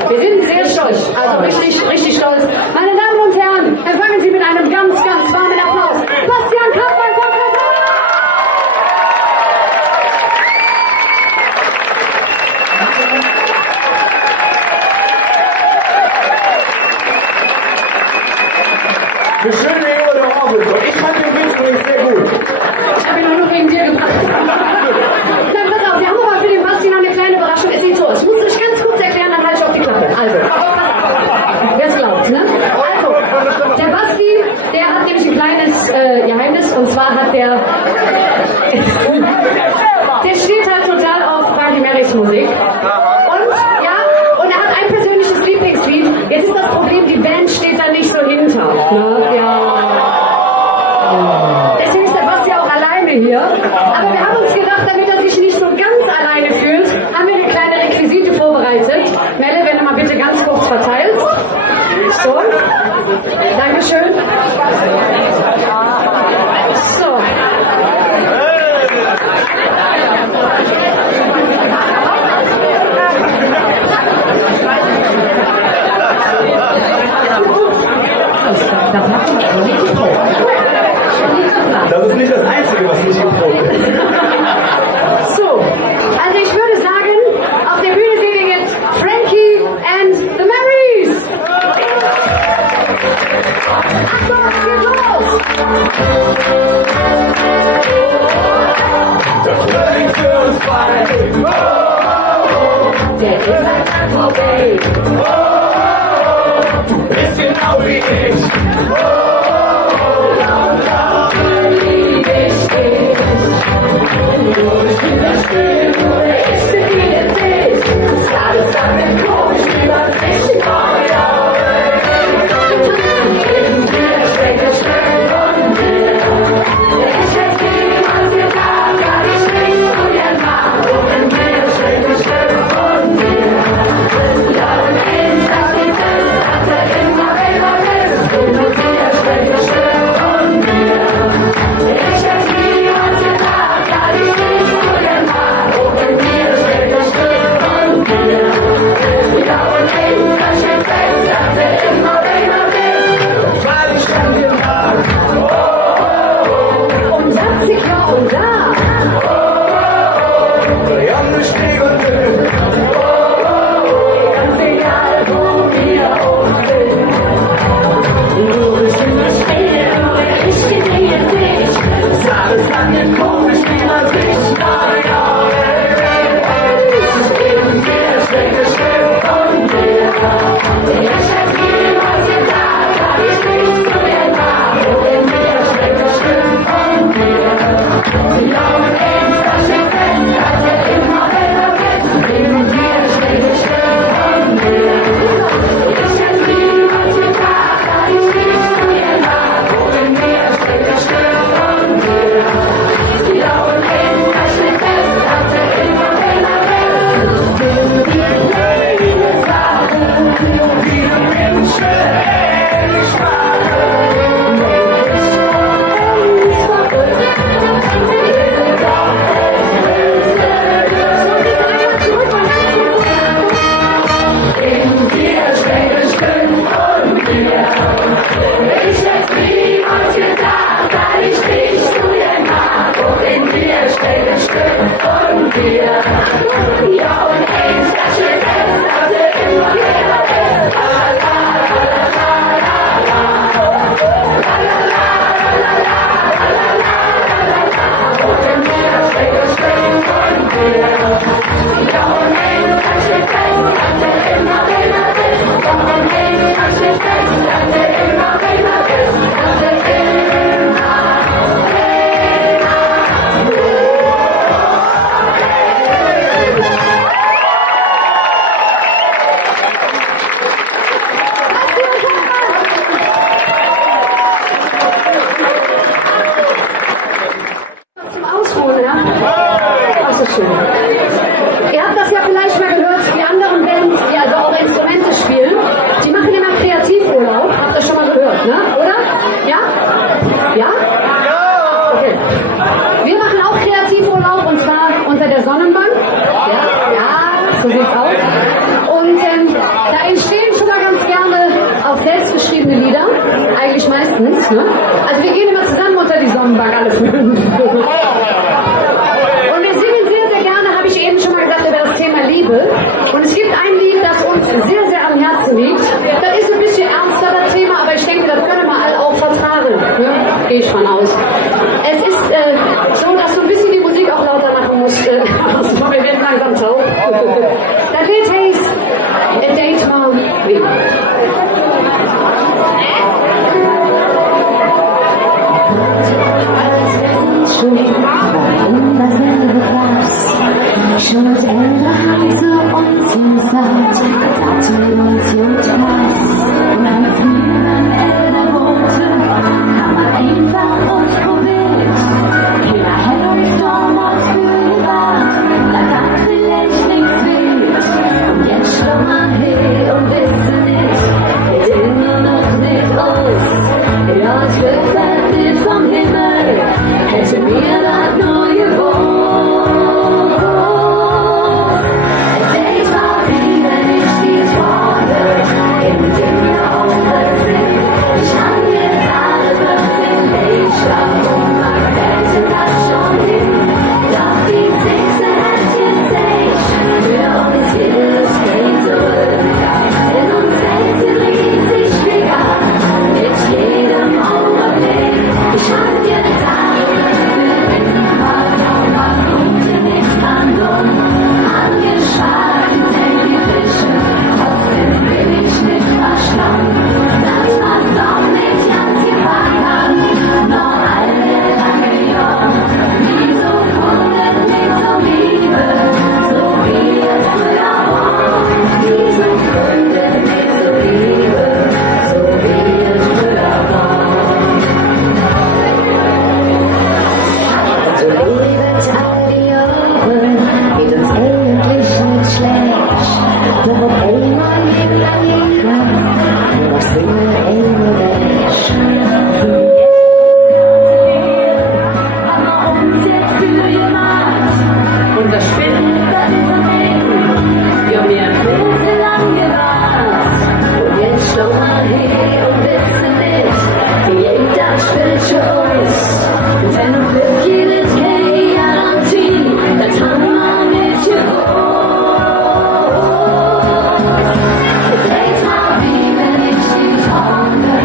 Wir sind sehr stolz, also richtig, richtig stolz. Meine Damen und Herren, empfangen Sie mit einem ganz, ganz warmen Applaus Bastian Kampmann von Kassel. Eine schöne Ehre der Orgel. Ich fand den Witz übrigens sehr gut. Ich habe ihn auch nur wegen dir gebracht. Na, pass auf, wir haben aber für den Basti noch eine kleine Überraschung. Es sieht so aus. Ich muss euch ganz kurz erklären, dann halte ich auf die Klappe. Also, wer es glaubt, ne? Also, der Basti, der hat nämlich ein kleines Geheimnis. Und zwar hat der steht halt total auf Frankie Marys Musik. Und, ja, und er hat ein persönliches Lieblingslied. Jetzt ist das Problem, die Band steht da nicht so hinter. Ne? Ja. Deswegen ist der Basti auch alleine hier. Aber wir haben uns gedacht, damit er sich nicht so ganz alleine fühlt, haben wir eine kleine Requisite vorbereitet. Melle, wenn du mal bitte ganz kurz verteilst. So. Dankeschön. So. Das ist nicht das Einzige, was nicht geprobt ist. So, also ich würde sagen, auf der Bühne sehen wir jetzt Frankie and the Marys. Achtung, geht los! Das Frühling für uns beide. Der ist ein vorbei. Du bist genau wie ich. Ich bin das Spiel, nur ich bin Identität. Das ist alles an dem Kopf, ich bin das nicht Irgendwie steckt der Stück von mir. Ich hätte niemand gedacht, dass ich nicht so gern mag. In mir steckt der Stück von mir. Ja, und ich sag nicht, dass er immer ist. In mir steckt der Stück von mir. Ich hätte niemand gedacht, dass ich nicht so gern mag. In mir steckt der Doch einmal leben lang ich was immer einmal Mensch. Aber uns jetzt für jemand und das Spinnen das Leben. Wir haben ja viel zu lang gewartet und jetzt schau mal her und wissen nicht, wie jeden Tag spielt schon uns. Und wenn du Glück jedes keine Garantie, dann haben wir mit dir groß. Seht mal, wie wenn ich die Träume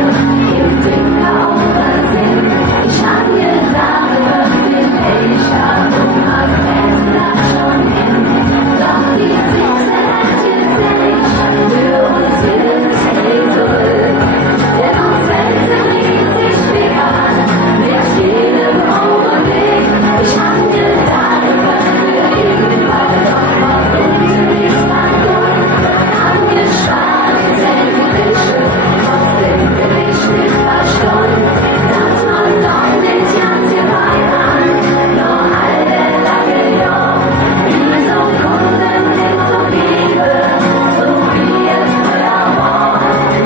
im Winter übersehen. Ich hab gedacht, wird den Pech haben und mal fest schon hin. Doch die Sechse hat jetzt nicht für uns sind zurück. Denn uns fällt es riesig schwer mit jedem Augenblick. Ich hab gedacht, wird irgendwann doch auf uns nichts verloren. Hab gespart, endlich trotzdem bin ich nicht verstanden, dass man doch nicht ganz geweiht hat. Nur all der lange Jahr, wieso konnten wir so liebe, so wie es früher war.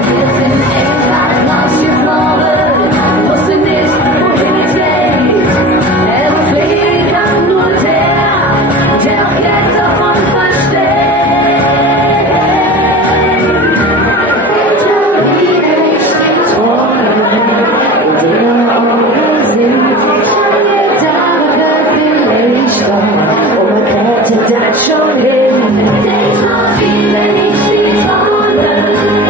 Wir sind einfach rausgeflogen, wussten nicht, wohin es geht. Der Befehl kam nur der auch jetzt davon versteht. Das schon hin. Denk mal, wie wenn ich die Träume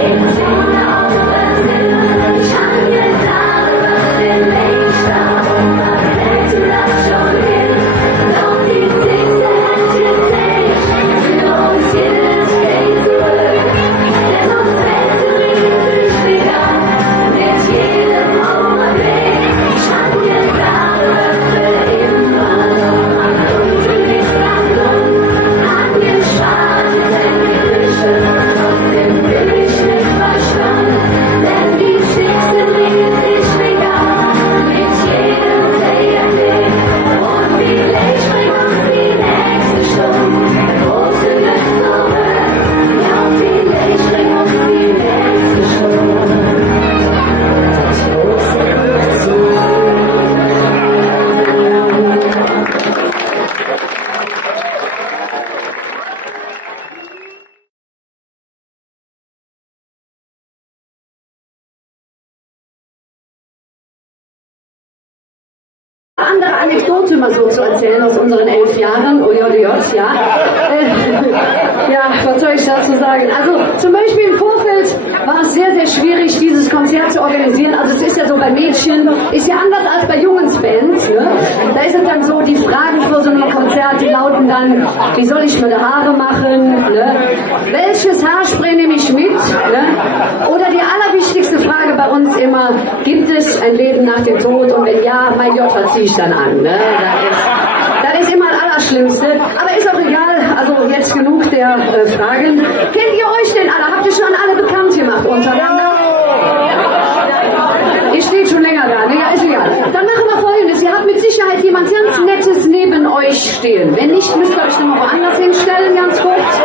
im Sinne aufbesinn. Ich hab gedacht, was den Lichter und man hätte das schon hin. Doch die Sechse hat jetzt nicht für uns jedes Day zurück. Denn uns fällt es riesig schwer mit jedem Augenblick. Ich hab gedacht, was für immer noch an uns nichts verloren. Angespart sind die Fische, trotzdem bin ich nicht verstanden. Denn die Sechse riesig schwer mit jedem Day im Weg. Und vielleicht bringt uns die nächste Stunde große Glück zurück. Ja, vielleicht bringt uns die nächste Stunde das große Glück zurück. Andere Anekdote mal so zu erzählen aus unseren 11 Jahren, OJJ, ja. Ja, was soll ich dazu sagen? Also zum Beispiel im Vorfeld war es sehr, sehr schwierig, dieses Konzert zu organisieren. Also es ist ja so bei Mädchen, ist ja anders als bei Jungsbands. Ne? Da ist es dann so, die Fragen vor so einem Konzert, die lauten dann, wie soll ich meine Haare machen? Ne? Welches Haarspray nehme ich mit? Ne? Oder die allerwichtigste Frage bei uns immer, gibt es ein Leben nach dem Tod? Und wenn ja, mein Gott, was ziehe ich dann an? Ne? Das ist immer das Allerschlimmste. Aber ist auch egal, also jetzt genug der Fragen. Kennt ihr euch denn alle? Habt ihr schon alle bekannt gemacht untereinander? Ihr steht schon länger da, ne? Ja, ist egal. Dann machen wir Folgendes. Ihr habt mit Sicherheit jemand ganz Nettes neben euch stehen. Wenn nicht, müsst ihr euch noch mal woanders hinstellen, ganz kurz.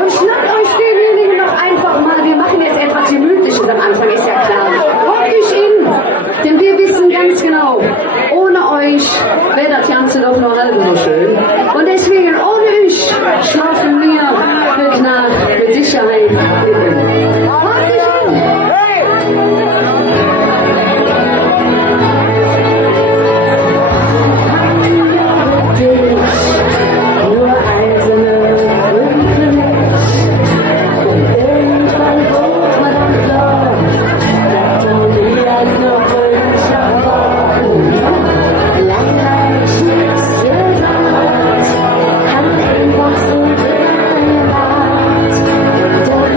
Und schnappt euch denjenigen doch einfach mal. Wir machen jetzt etwas Gemütliches am Anfang, ist ja klar. Hockt euch in, denn wir wissen ganz genau, ohne euch wäre das Ganze doch nur halb so schön. Und deswegen, ohne euch schlafen wir mit Nacht mit Sicherheit. Hockt euch in. Nur eiserne Brücke nicht. Und irgendwann hoch man am Blau. Das verliert noch Wünsche langweilig nichts gesagt. Kann einfach so drin Doch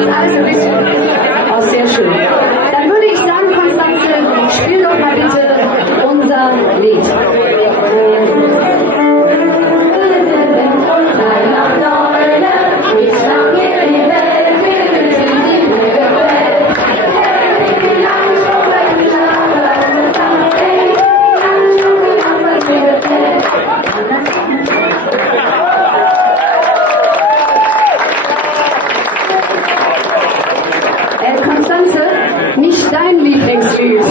ist alles ein bisschen. Oh, sehr schön. Dann würde ich sagen, Konstanze, spiel doch mal bitte unser Lied. Konstanze, nicht dein Lieblingslied.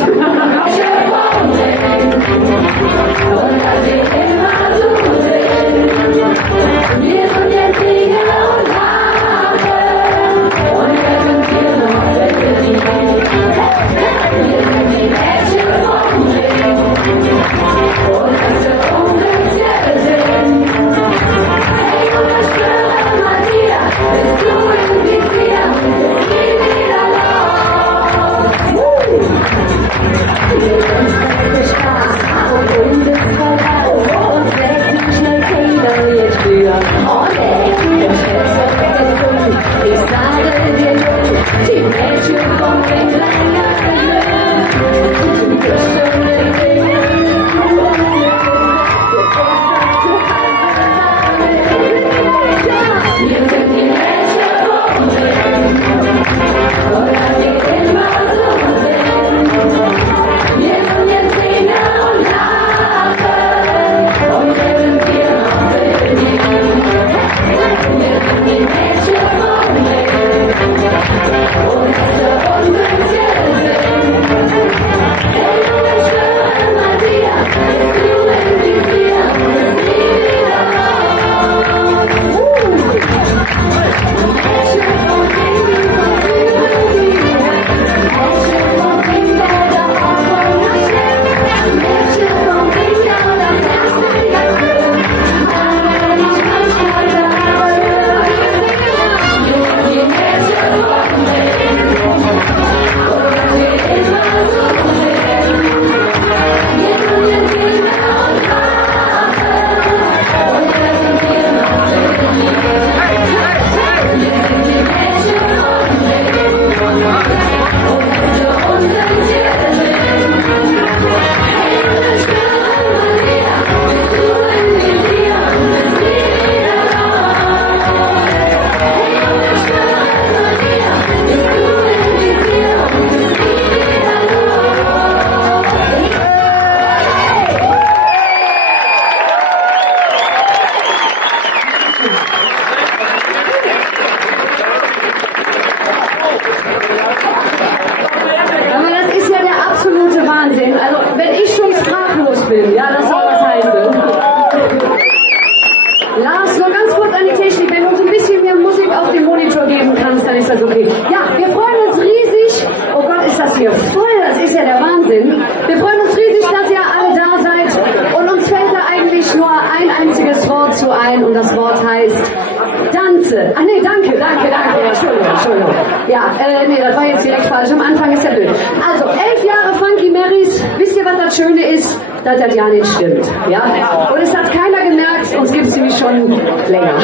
Nee, das war jetzt direkt falsch. Am Anfang ist ja blöd. Also, 11 Jahre Funky Marys. Wisst ihr, was das Schöne ist? Dass das ja nicht stimmt. Ja? Und es hat keiner gemerkt, uns gibt es nämlich schon länger.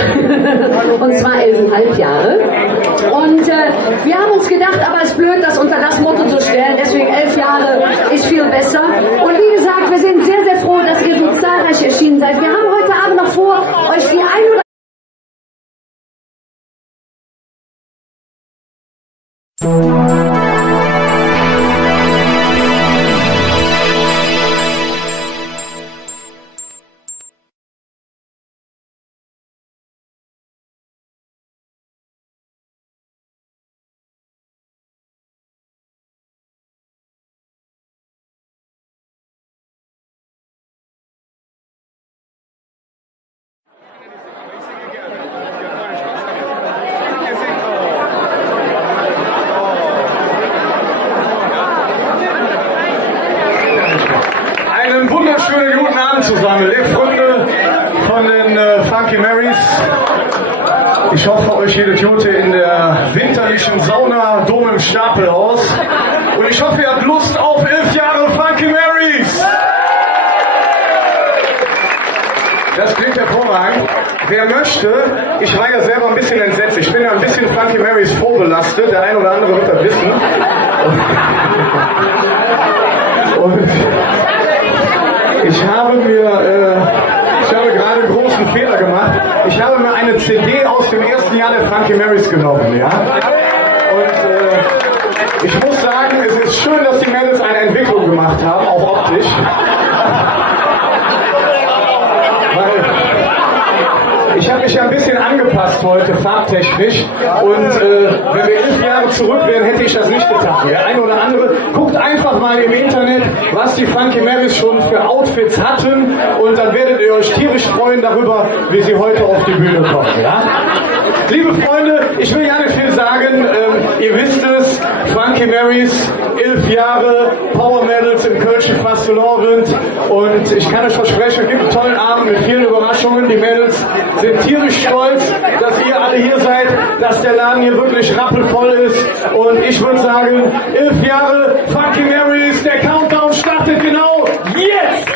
Und zwar 11,5 Jahre. Und wir haben uns gedacht, aber es ist blöd, das unter das Motto zu stellen. Deswegen 11 Jahre ist viel besser. Und wie gesagt, wir sind sehr, sehr froh, dass ihr so zahlreich erschienen seid. Wir haben heute Abend noch vor, euch die ein oder Einen wunderschönen guten Abend zusammen, liebe Freunde von den Funky Marys. Ich hoffe, euch geht es Jute in der winterlichen Sauna Dom im Stapelhaus. Und ich hoffe, ihr habt Lust auf 11 Jahre Funky Marys. Das klingt hervorragend. Wer möchte, ich war ja selber ein bisschen entsetzt. Ich bin ja ein bisschen Funky Marys vorbelastet. Der ein oder andere wird das wissen. Und ich habe gerade einen großen Fehler gemacht. Ich habe mir eine CD aus dem ersten Jahr der Funky Marys genommen, ja. Und ich muss sagen, es ist schön, dass die Mädels eine Entwicklung gemacht haben, auch optisch. Ich habe mich ja ein bisschen angepasst heute, farbtechnisch. Und wenn wir 11 Jahre zurück wären, hätte ich das nicht getan. Der eine oder andere, guckt einfach mal im Internet, was die Funky Marys schon für Outfits hatten. Und dann werdet ihr euch tierisch freuen darüber, wie sie heute auf die Bühne kommen. Ja? Liebe Freunde, ich will ja nicht viel sagen. Ihr wisst es, Funky Marys, 11 Jahre, Power Medals im Kölschen Fastelovend. Und ich kann euch versprechen, es gibt einen tollen Abend mit vielen Überraschungen. Die Mädels sind tierisch stolz, dass ihr alle hier seid, dass der Laden hier wirklich rappelvoll ist. Und ich würde sagen, 11 Jahre Funky Marys, der Countdown startet genau jetzt!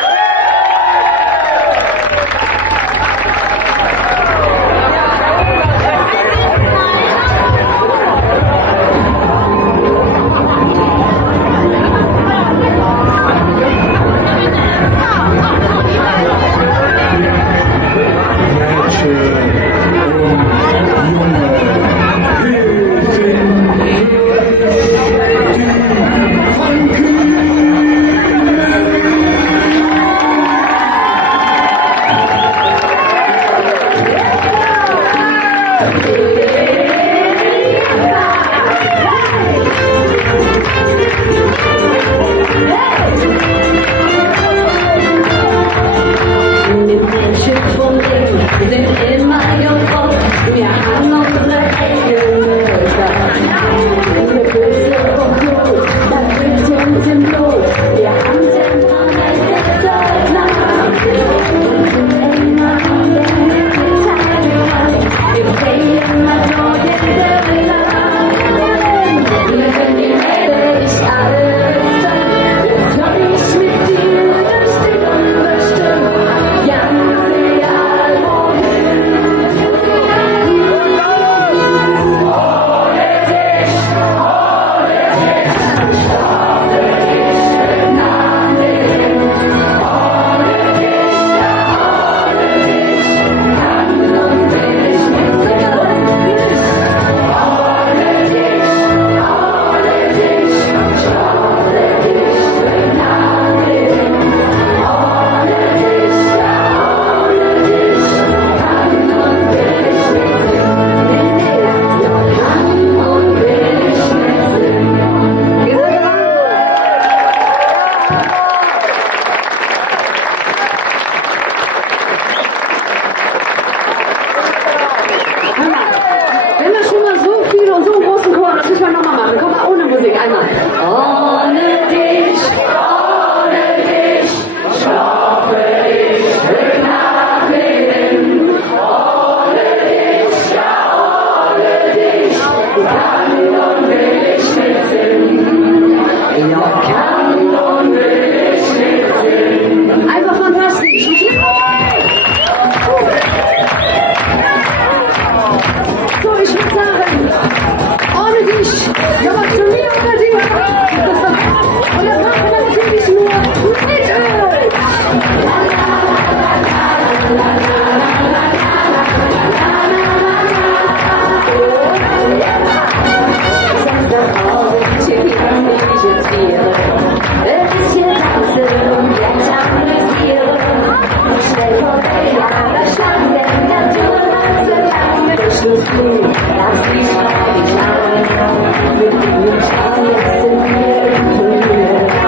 Mit dem Schau jetzt sind wir im Turnier.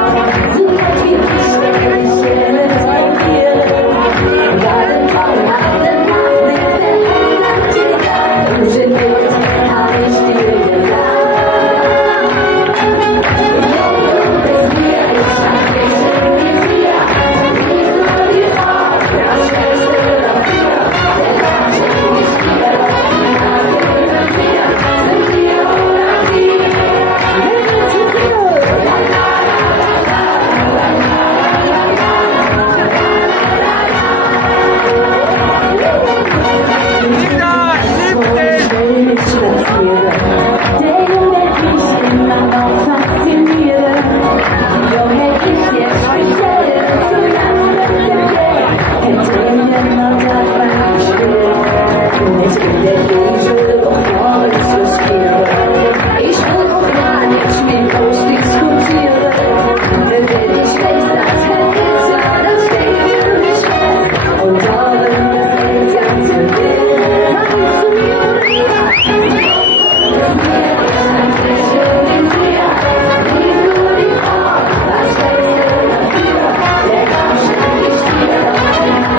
ich bin der Esel.